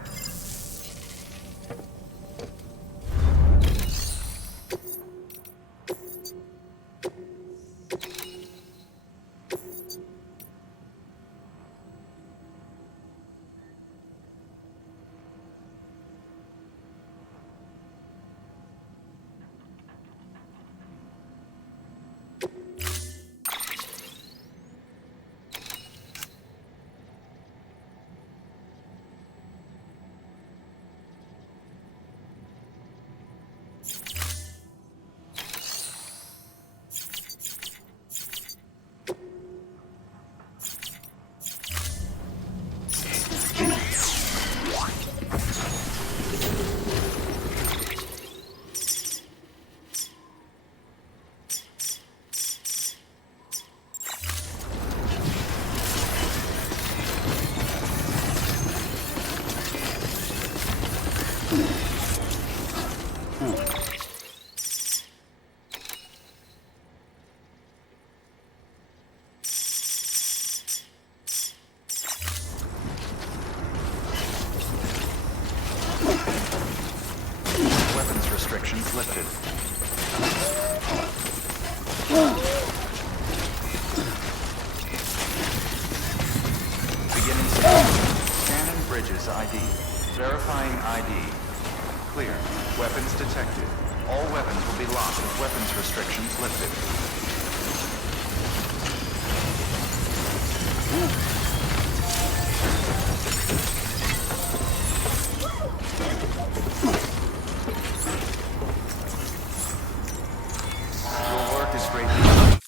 Weapons restrictions lifted. Beginning scan. Scanning bridges ID. Verifying ID. Clear. Weapons detected. All weapons will be locked with weapons restrictions lifted. Your work is greatly appreciated.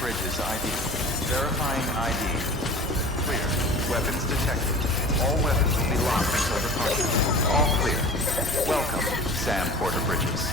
Bridges ID. Verifying ID. Clear. Weapons detected. All weapons will be locked until departure. All clear. Welcome, Sam Porter Bridges.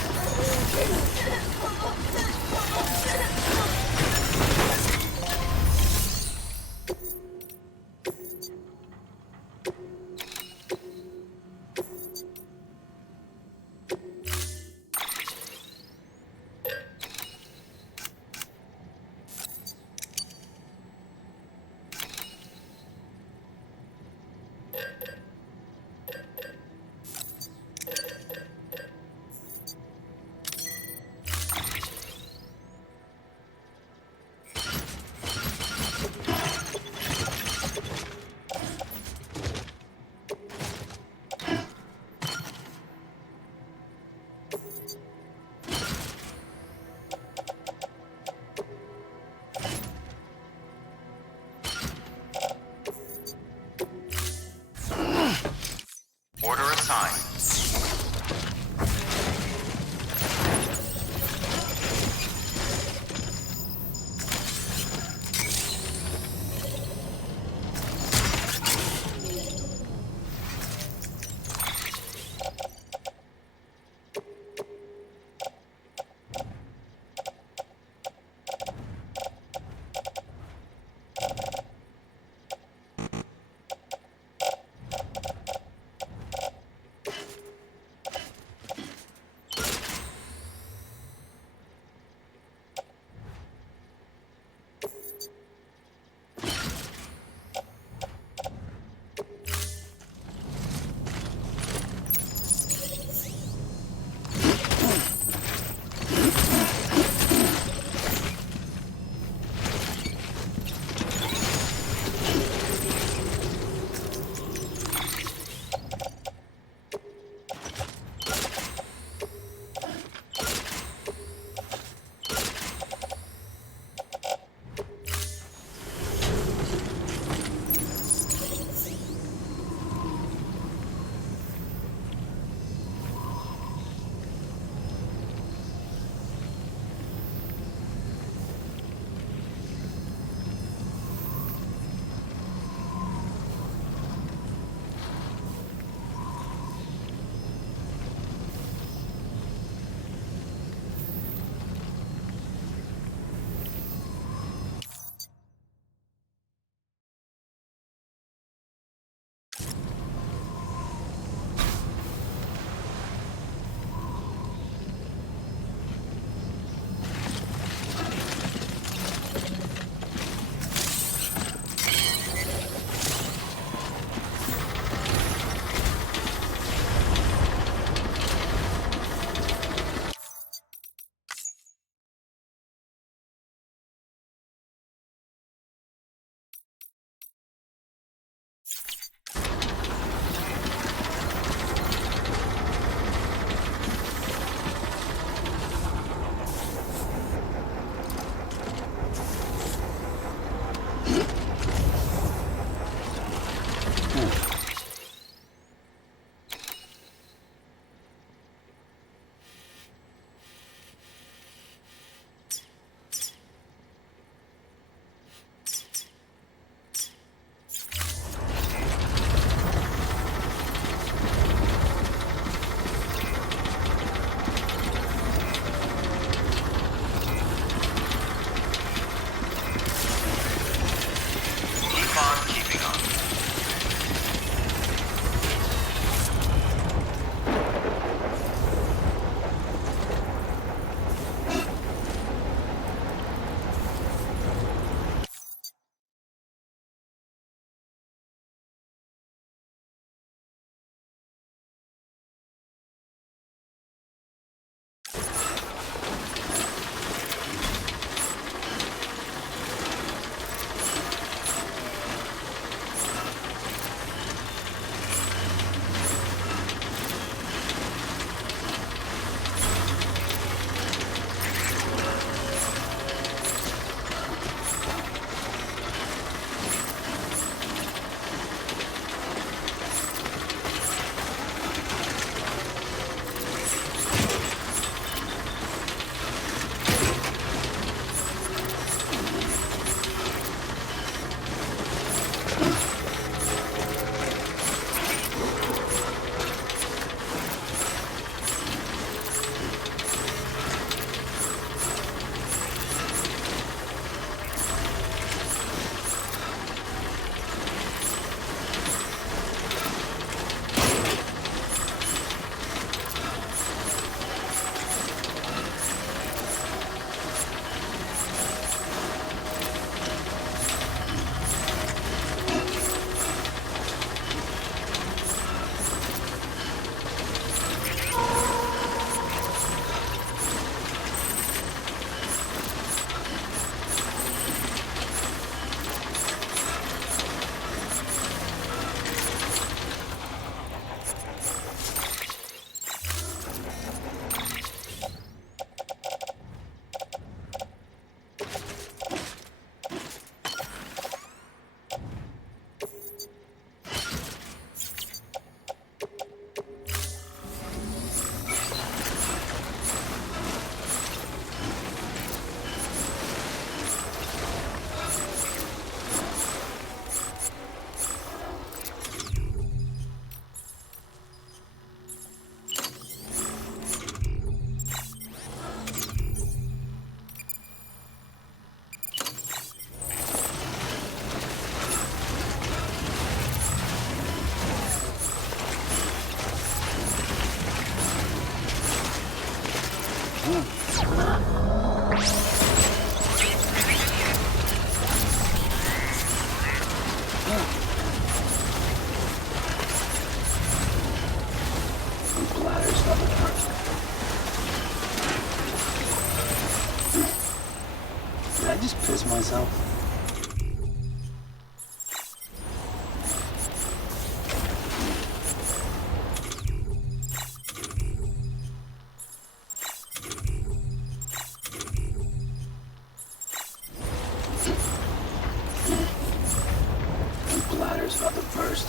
Bladder's about the first.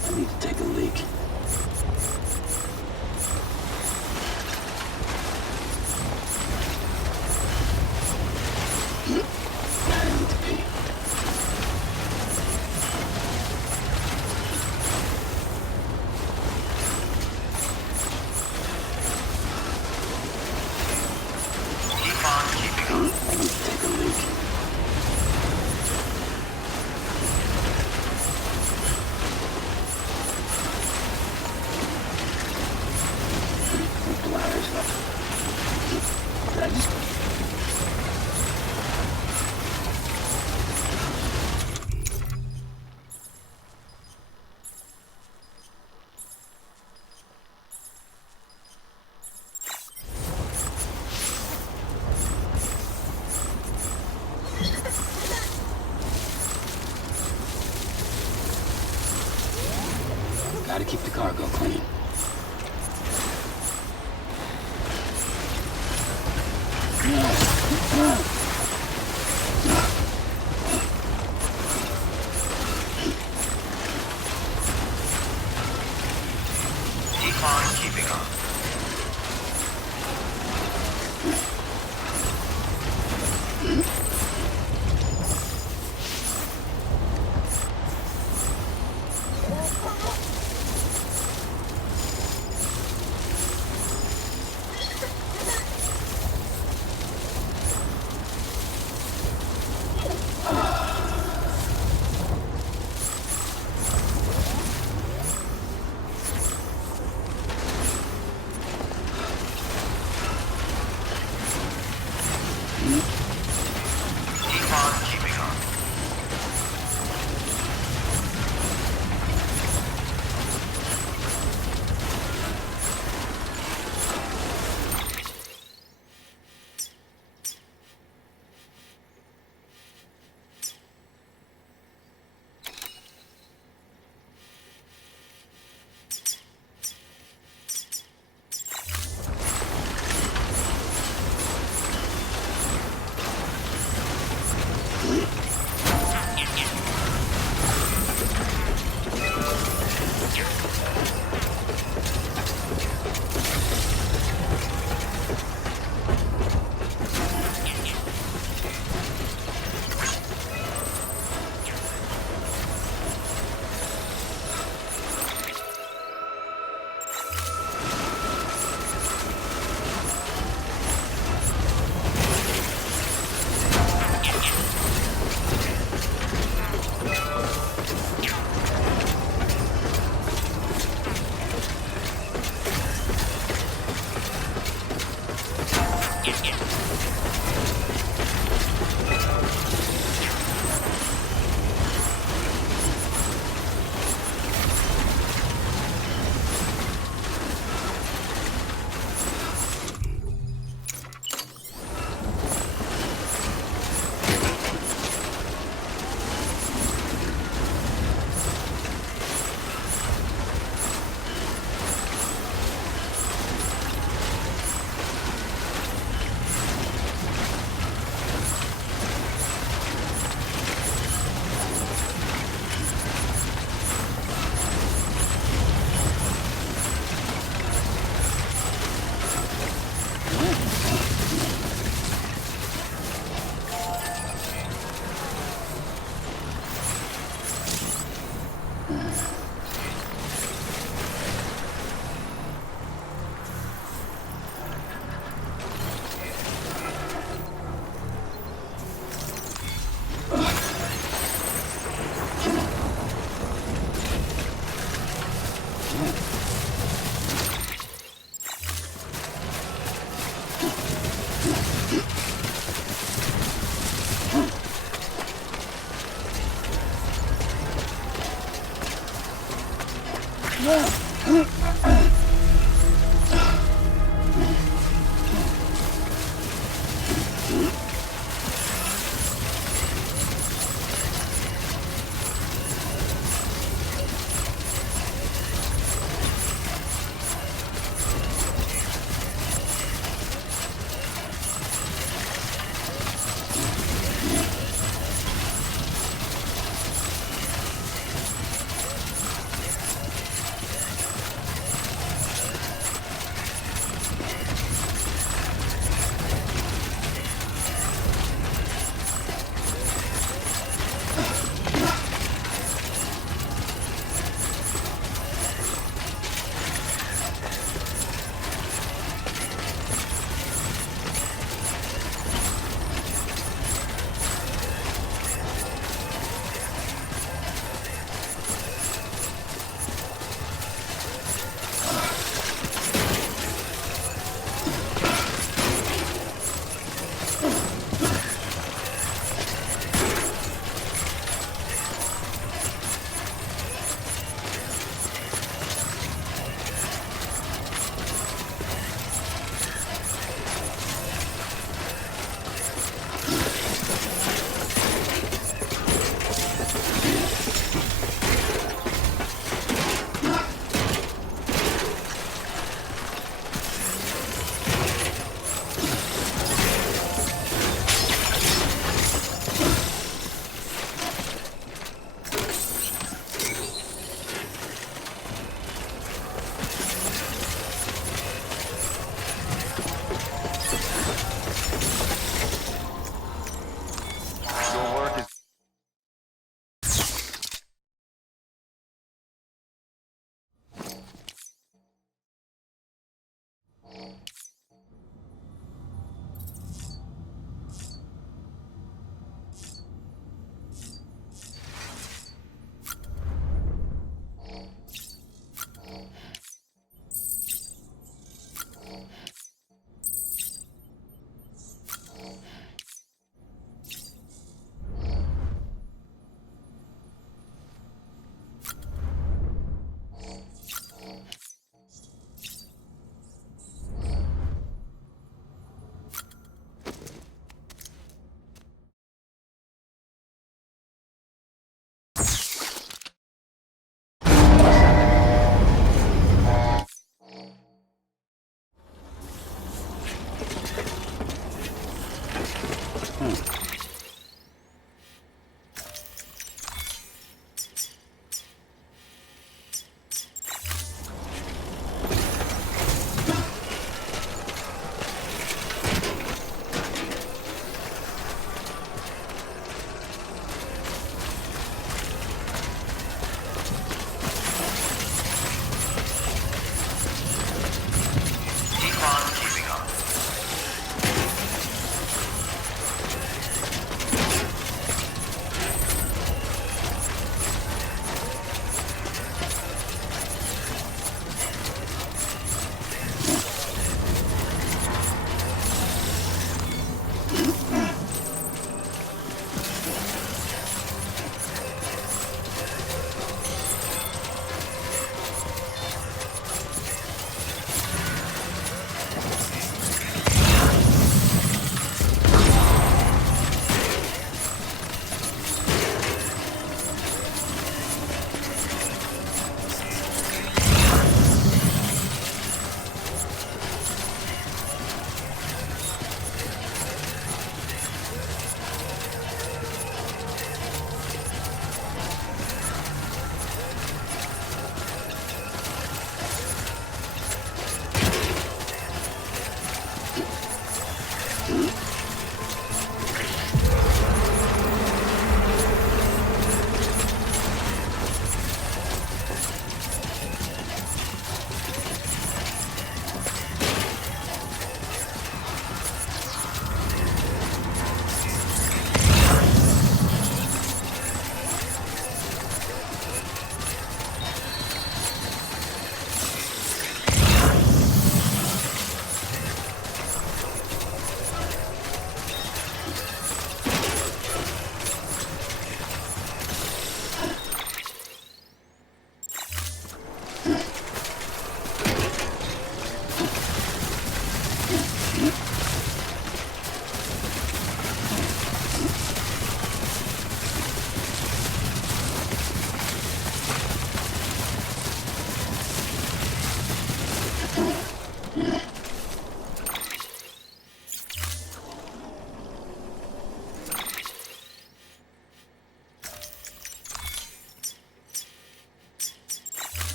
I need to take a leak. I need to pee. Keep on keeping on. I need to take a leak. My bladder's up. Did I just... Gotta keep the cargo clean. Keep on keeping on.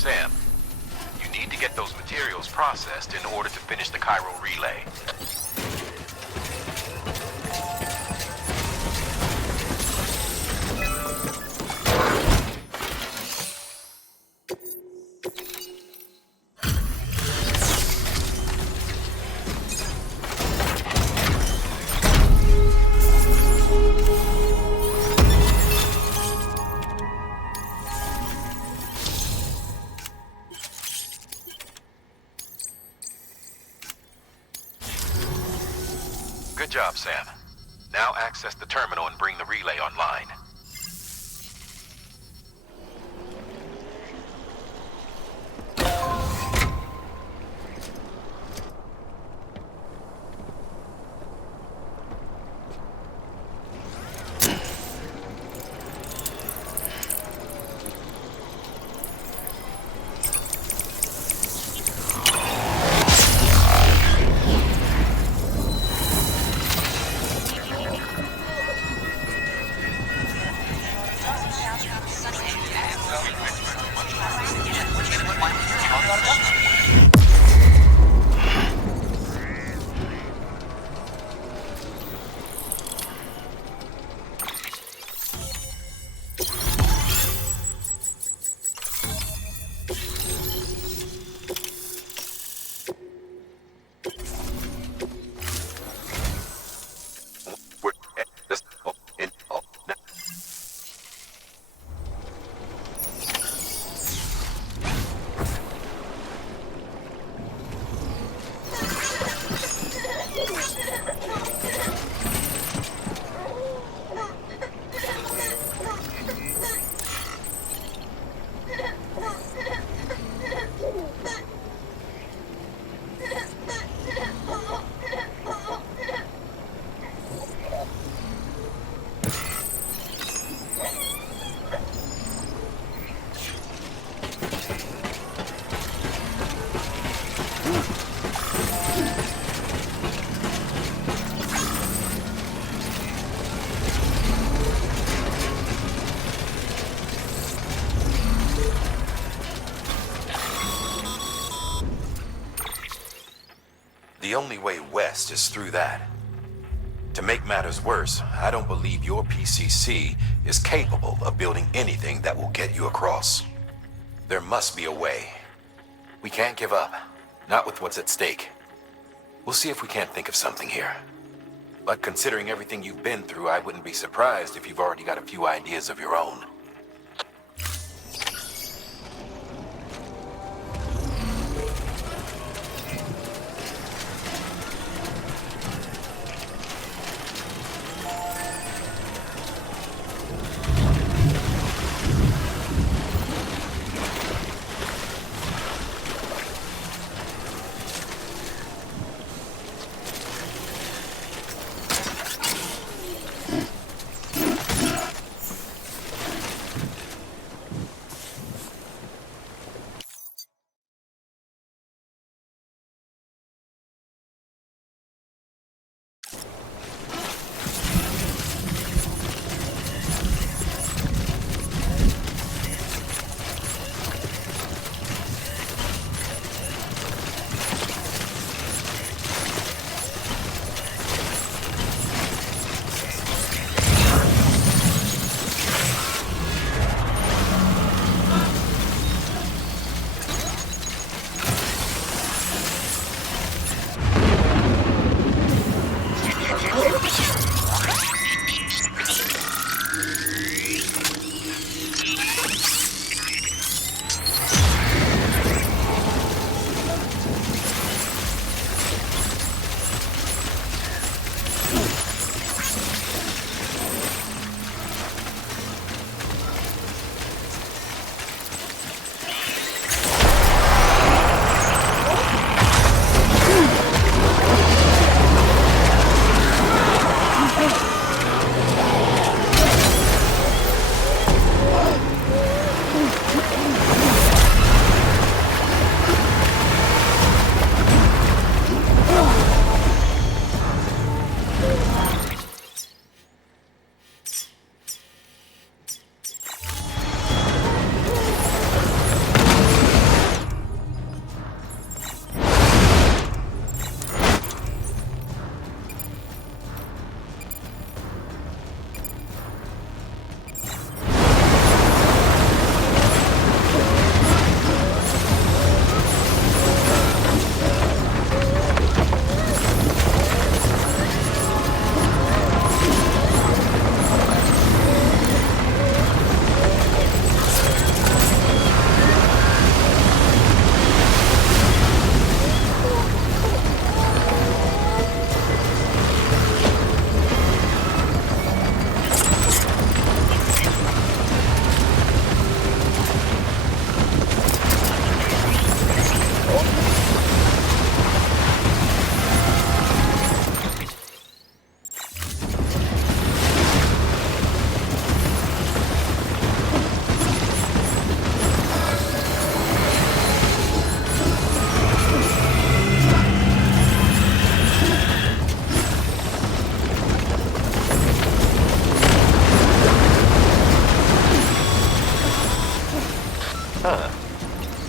Sam, you need to get those materials processed in order to finish the chiral relay. Good job, Sam. Now access the terminal and bring the relay online. The only way west is through that. To make matters worse, I don't believe your PCC is capable of building anything that will get you across. There must be a way. We can't give up, not with what's at stake. We'll see if we can't think of something here. But considering everything you've been through, I wouldn't be surprised if you've already got a few ideas of your own.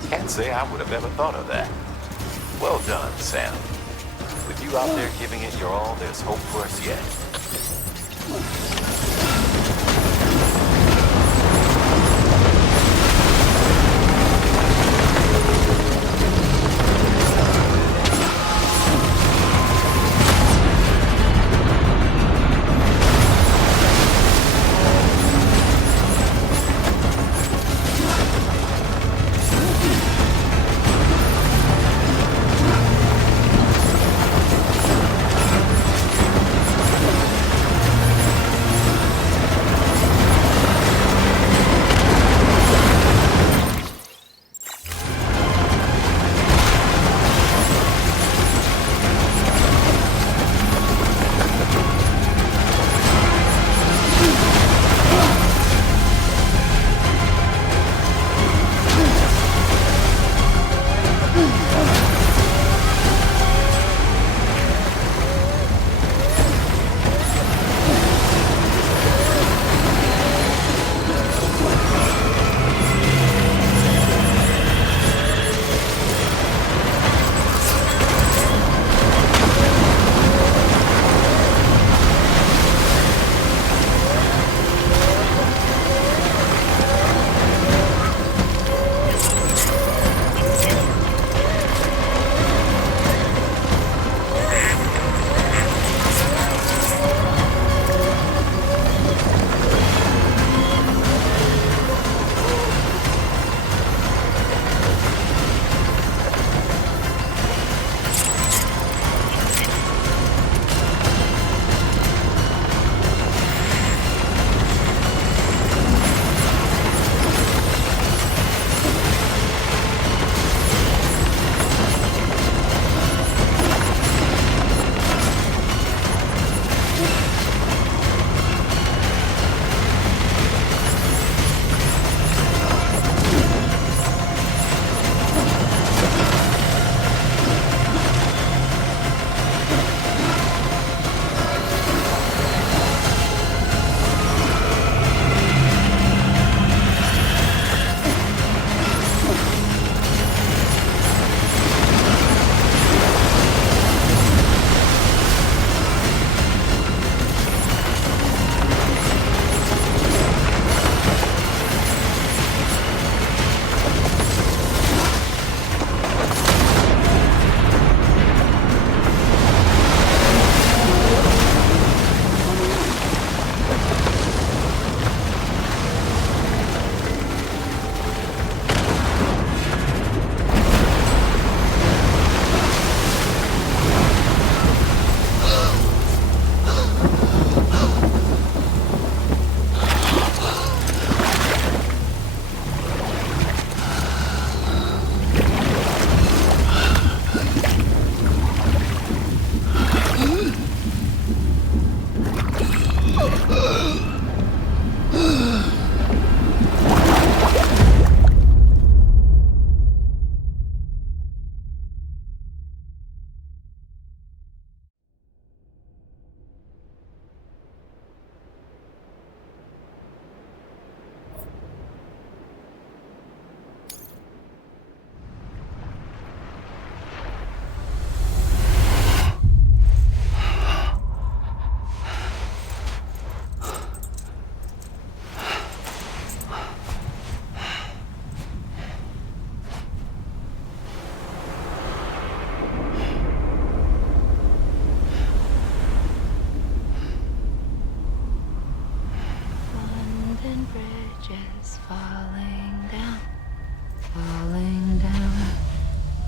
Can't say I would have ever thought of that. Well done, Sam. With you out there giving it your all, there's hope for us yet.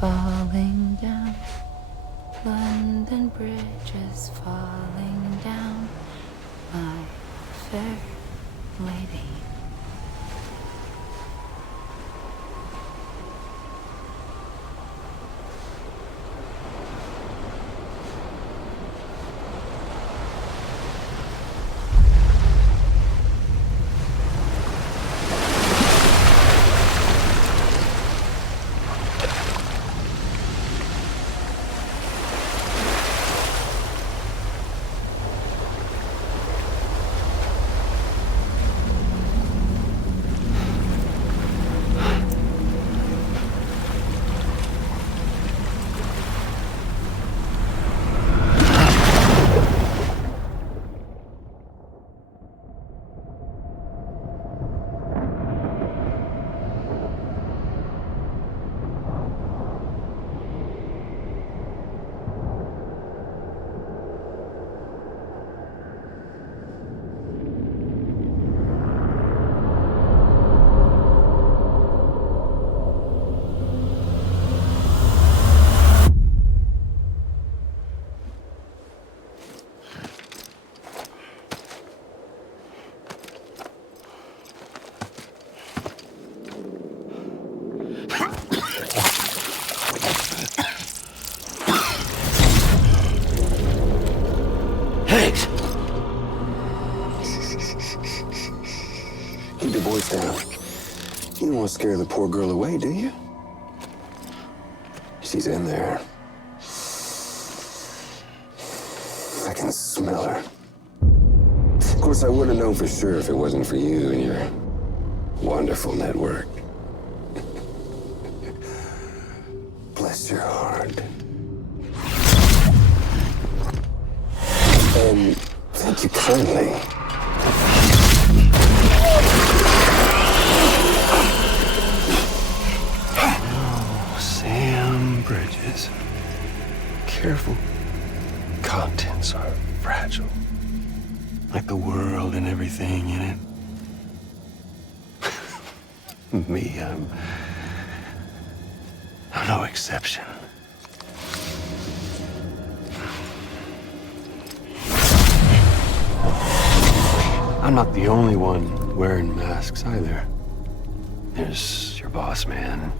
falling down. London Bridge is falling down, my fair lady. scare the poor girl away, do you? She's in there. I can smell her. Of course, I wouldn't know for sure if it wasn't for you and your wonderful network. Bless your heart. And thank you kindly. Oh, Sam Bridges. Careful. Contents are fragile. Like the world and everything in it. Me, I'm no exception. I'm not the only one wearing masks either. There's your boss man,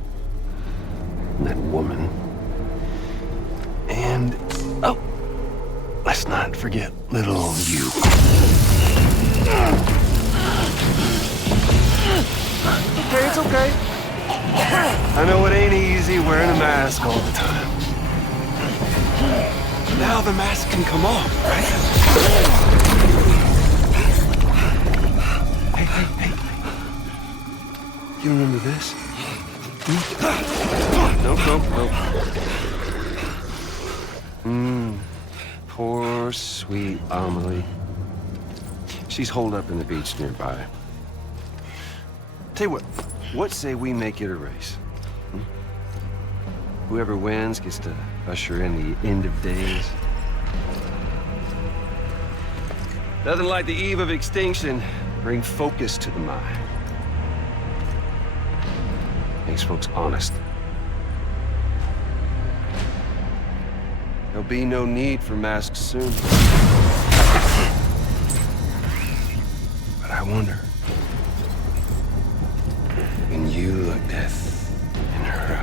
and that woman, and, oh, let's not forget little you. Okay, it's okay. I know it ain't easy wearing a mask all the time. Now the mask can come off, right? Hey. You remember this? Nope. Poor, sweet Amelie. She's holed up in the beach nearby. Tell you what say we make it a race? Whoever wins gets to usher in the end of days. Nothing like the eve of extinction. Bring focus to the mind. Makes folks honest. There'll be no need for masks soon. But I wonder, when you look death in her